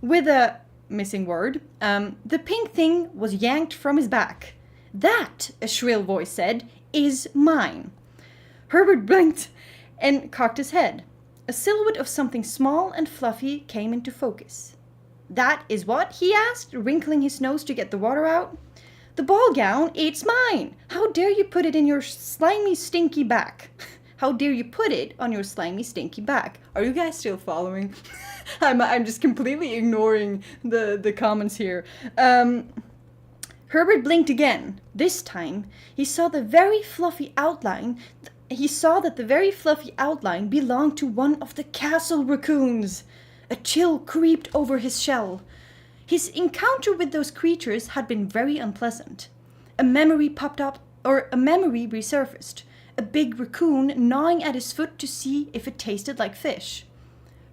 With a missing word, the pink thing was yanked from his back. That, a shrill voice said, is mine. Herbert blinked and cocked his head. A silhouette of something small and fluffy came into focus. That is what? He asked, wrinkling his nose to get the water out. The ball gown, it's mine. How dare you put it in your slimy, stinky back? How dare you put it on your slimy, stinky back? Are you guys still following? I'm just completely ignoring the comments here. Herbert blinked again. This time, he saw the very fluffy outline. He saw that the very fluffy outline belonged to one of the castle raccoons. A chill creeped over his shell. His encounter with those creatures had been very unpleasant. A memory popped up, or a memory resurfaced. A big raccoon gnawing at his foot to see if it tasted like fish.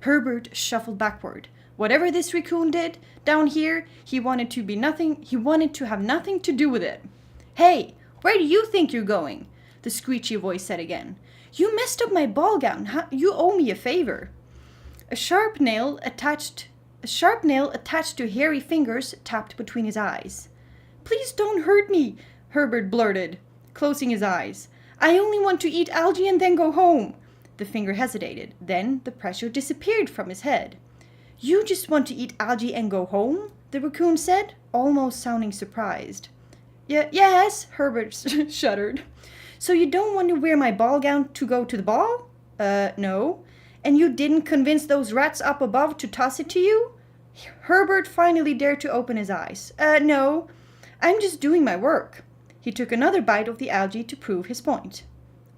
Herbert shuffled backward. Whatever this raccoon did down here, he wanted to have nothing to do with it. Hey, where do you think you're going? The screechy voice said again. You messed up my ball gown. You owe me a favor. A sharp nail attached to hairy fingers tapped between his eyes. Please don't hurt me, Herbert blurted, closing his eyes. I only want to eat algae and then go home. The finger hesitated. Then the pressure disappeared from his head. You just want to eat algae and go home? The raccoon said, almost sounding surprised. Yes, Herbert shuddered. So you don't want to wear my ball gown to go to the ball? No. And you didn't convince those rats up above to toss it to you? Herbert finally dared to open his eyes. No. I'm just doing my work. He took another bite of the algae to prove his point.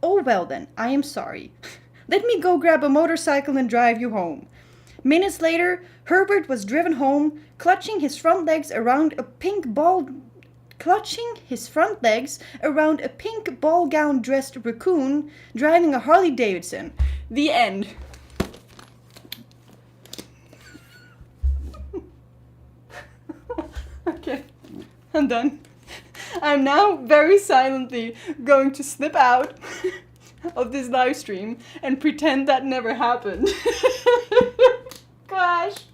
Oh, well then, I am sorry. Let me go grab a motorcycle and drive you home. Minutes later, Herbert was driven home, clutching his front legs around a pink ball gown dressed raccoon driving a Harley Davidson. The end. Okay, I'm done. I'm now very silently going to slip out of this live stream and pretend that never happened. Gosh.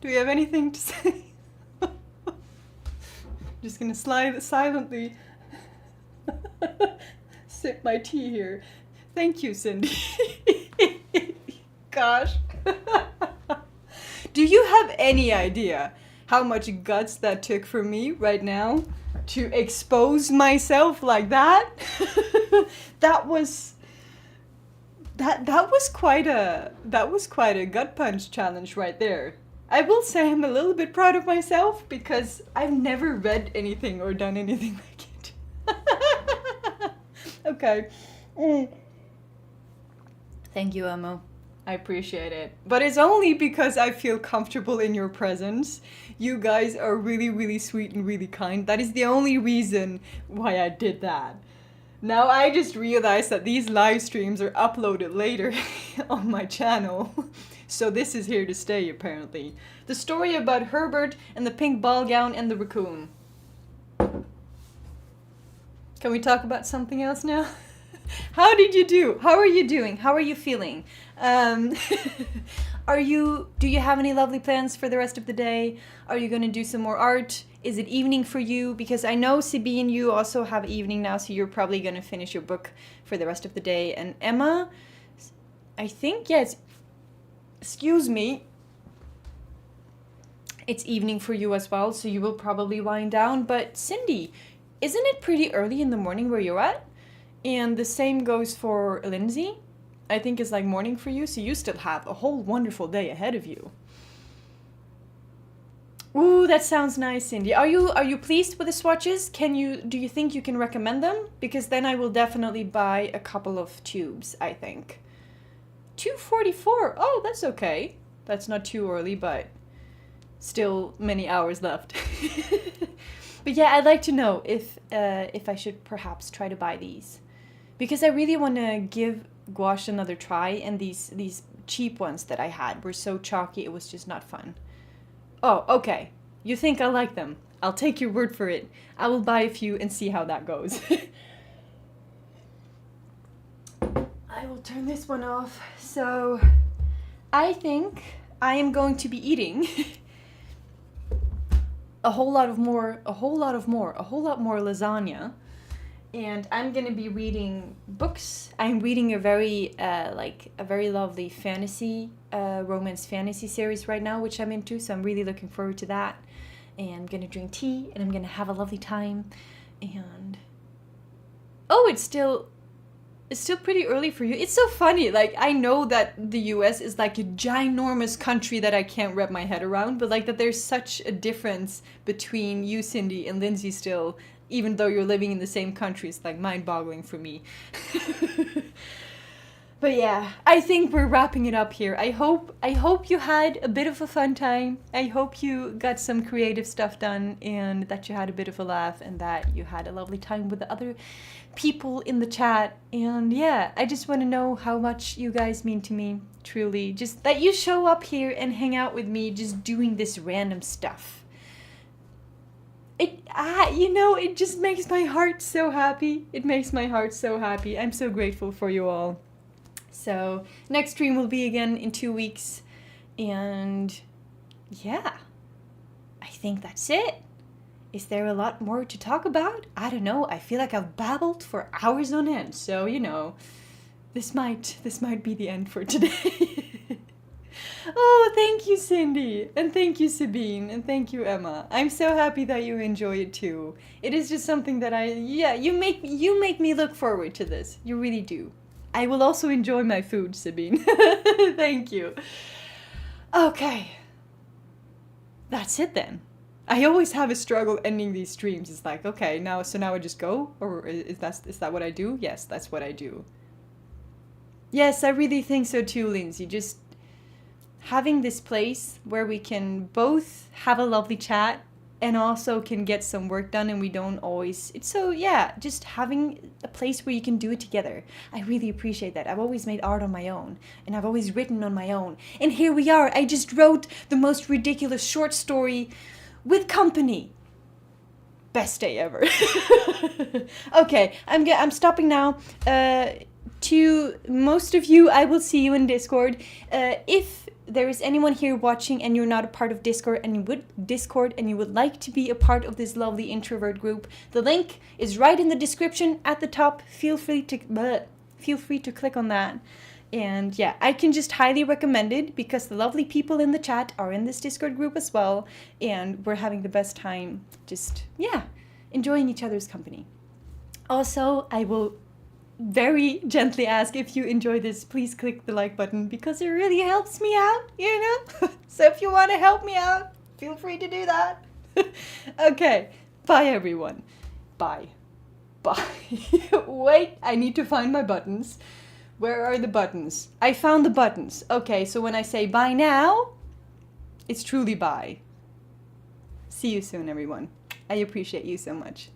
Do we have anything to say? Just gonna silently sip my tea here. Thank you, Cindy. Gosh. Do you have any idea how much guts that took for me right now to expose myself like that? That was quite a gut punch challenge right there. I will say I'm a little bit proud of myself because I've never read anything or done anything like it. Okay. Thank you, Emma. I appreciate it. But it's only because I feel comfortable in your presence. You guys are really, really sweet and really kind. That is the only reason why I did that. Now I just realized that these live streams are uploaded later on my channel. So this is here to stay, apparently. The story about Herbert and the pink ball gown and the raccoon. Can we talk about something else now? How did you do? How are you doing? How are you feeling? Do you have any lovely plans for the rest of the day? Are you going to do some more art? Is it evening for you? Because I know Sabine, you also have evening now, so you're probably going to finish your book for the rest of the day. And Emma, I think, yes, excuse me, it's evening for you as well, so you will probably wind down. But Cindy, isn't it pretty early in the morning where you're at? And the same goes for Lindsay. I think it's like morning for you, so you still have a whole wonderful day ahead of you. Ooh, that sounds nice, Cindy. Are you pleased with the swatches? Do you think you can recommend them? Because then I will definitely buy a couple of tubes, I think. 2:44. Oh, that's okay. That's not too early, but still many hours left. But yeah, I'd like to know if I should perhaps try to buy these. Because I really want to give gouache another try, and these cheap ones that I had were so chalky, it was just not fun. Oh, okay. You think I like them. I'll take your word for it. I will buy a few and see how that goes. I will turn this one off. So, I think I am going to be eating a whole lot more lasagna. And I'm gonna be reading books. I'm reading a very lovely fantasy, romance fantasy series right now, which I'm into. So I'm really looking forward to that. And I'm gonna drink tea, and I'm gonna have a lovely time. And it's still pretty early for you. It's so funny. Like, I know that the US is like a ginormous country that I can't wrap my head around, but like that there's such a difference between you, Cindy, and Lindsay still, even though you're living in the same country. It's like mind-boggling for me. But yeah, I think we're wrapping it up here. I hope you had a bit of a fun time. I hope you got some creative stuff done, and that you had a bit of a laugh, and that you had a lovely time with the other people in the chat. And yeah, I just want to know how much you guys mean to me, truly. Just that you show up here and hang out with me just doing this random stuff. It just makes my heart so happy. It makes my heart so happy. I'm so grateful for you all. So, next stream will be again in 2 weeks. And yeah, I think that's it. Is there a lot more to talk about? I don't know. I feel like I've babbled for hours on end. So, this might be the end for today. Oh, thank you, Cindy. And thank you, Sabine. And thank you, Emma. I'm so happy that you enjoy it too. It is just something that you make me look forward to this. You really do. I will also enjoy my food, Sabine. Thank you. Okay. That's it then. I always have a struggle ending these streams. It's like, okay, now I just go? Or is that what I do? Yes, that's what I do. Yes, I really think so too, Lindsay. Just having this place where we can both have a lovely chat and also can get some work done, and we don't always... just having a place where you can do it together. I really appreciate that. I've always made art on my own, and I've always written on my own. And here we are. I just wrote the most ridiculous short story with company. Best day ever. Okay, I'm stopping now. To most of you, I will see you in Discord. If there is anyone here watching and you're not a part of Discord and you would like to be a part of this lovely introvert group, the link is right in the description at the top. Feel free to click on that. And yeah, I can just highly recommend it because the lovely people in the chat are in this Discord group as well, and we're having the best time just enjoying each other's company. Also, I will very gently ask, if you enjoy this, please click the like button because it really helps me out, So if you want to help me out, feel free to do that. Okay, bye everyone. Bye. Wait, I need to find my buttons. Where are the buttons? I found the buttons. Okay, so when I say bye now, it's truly bye. See you soon, everyone. I appreciate you so much.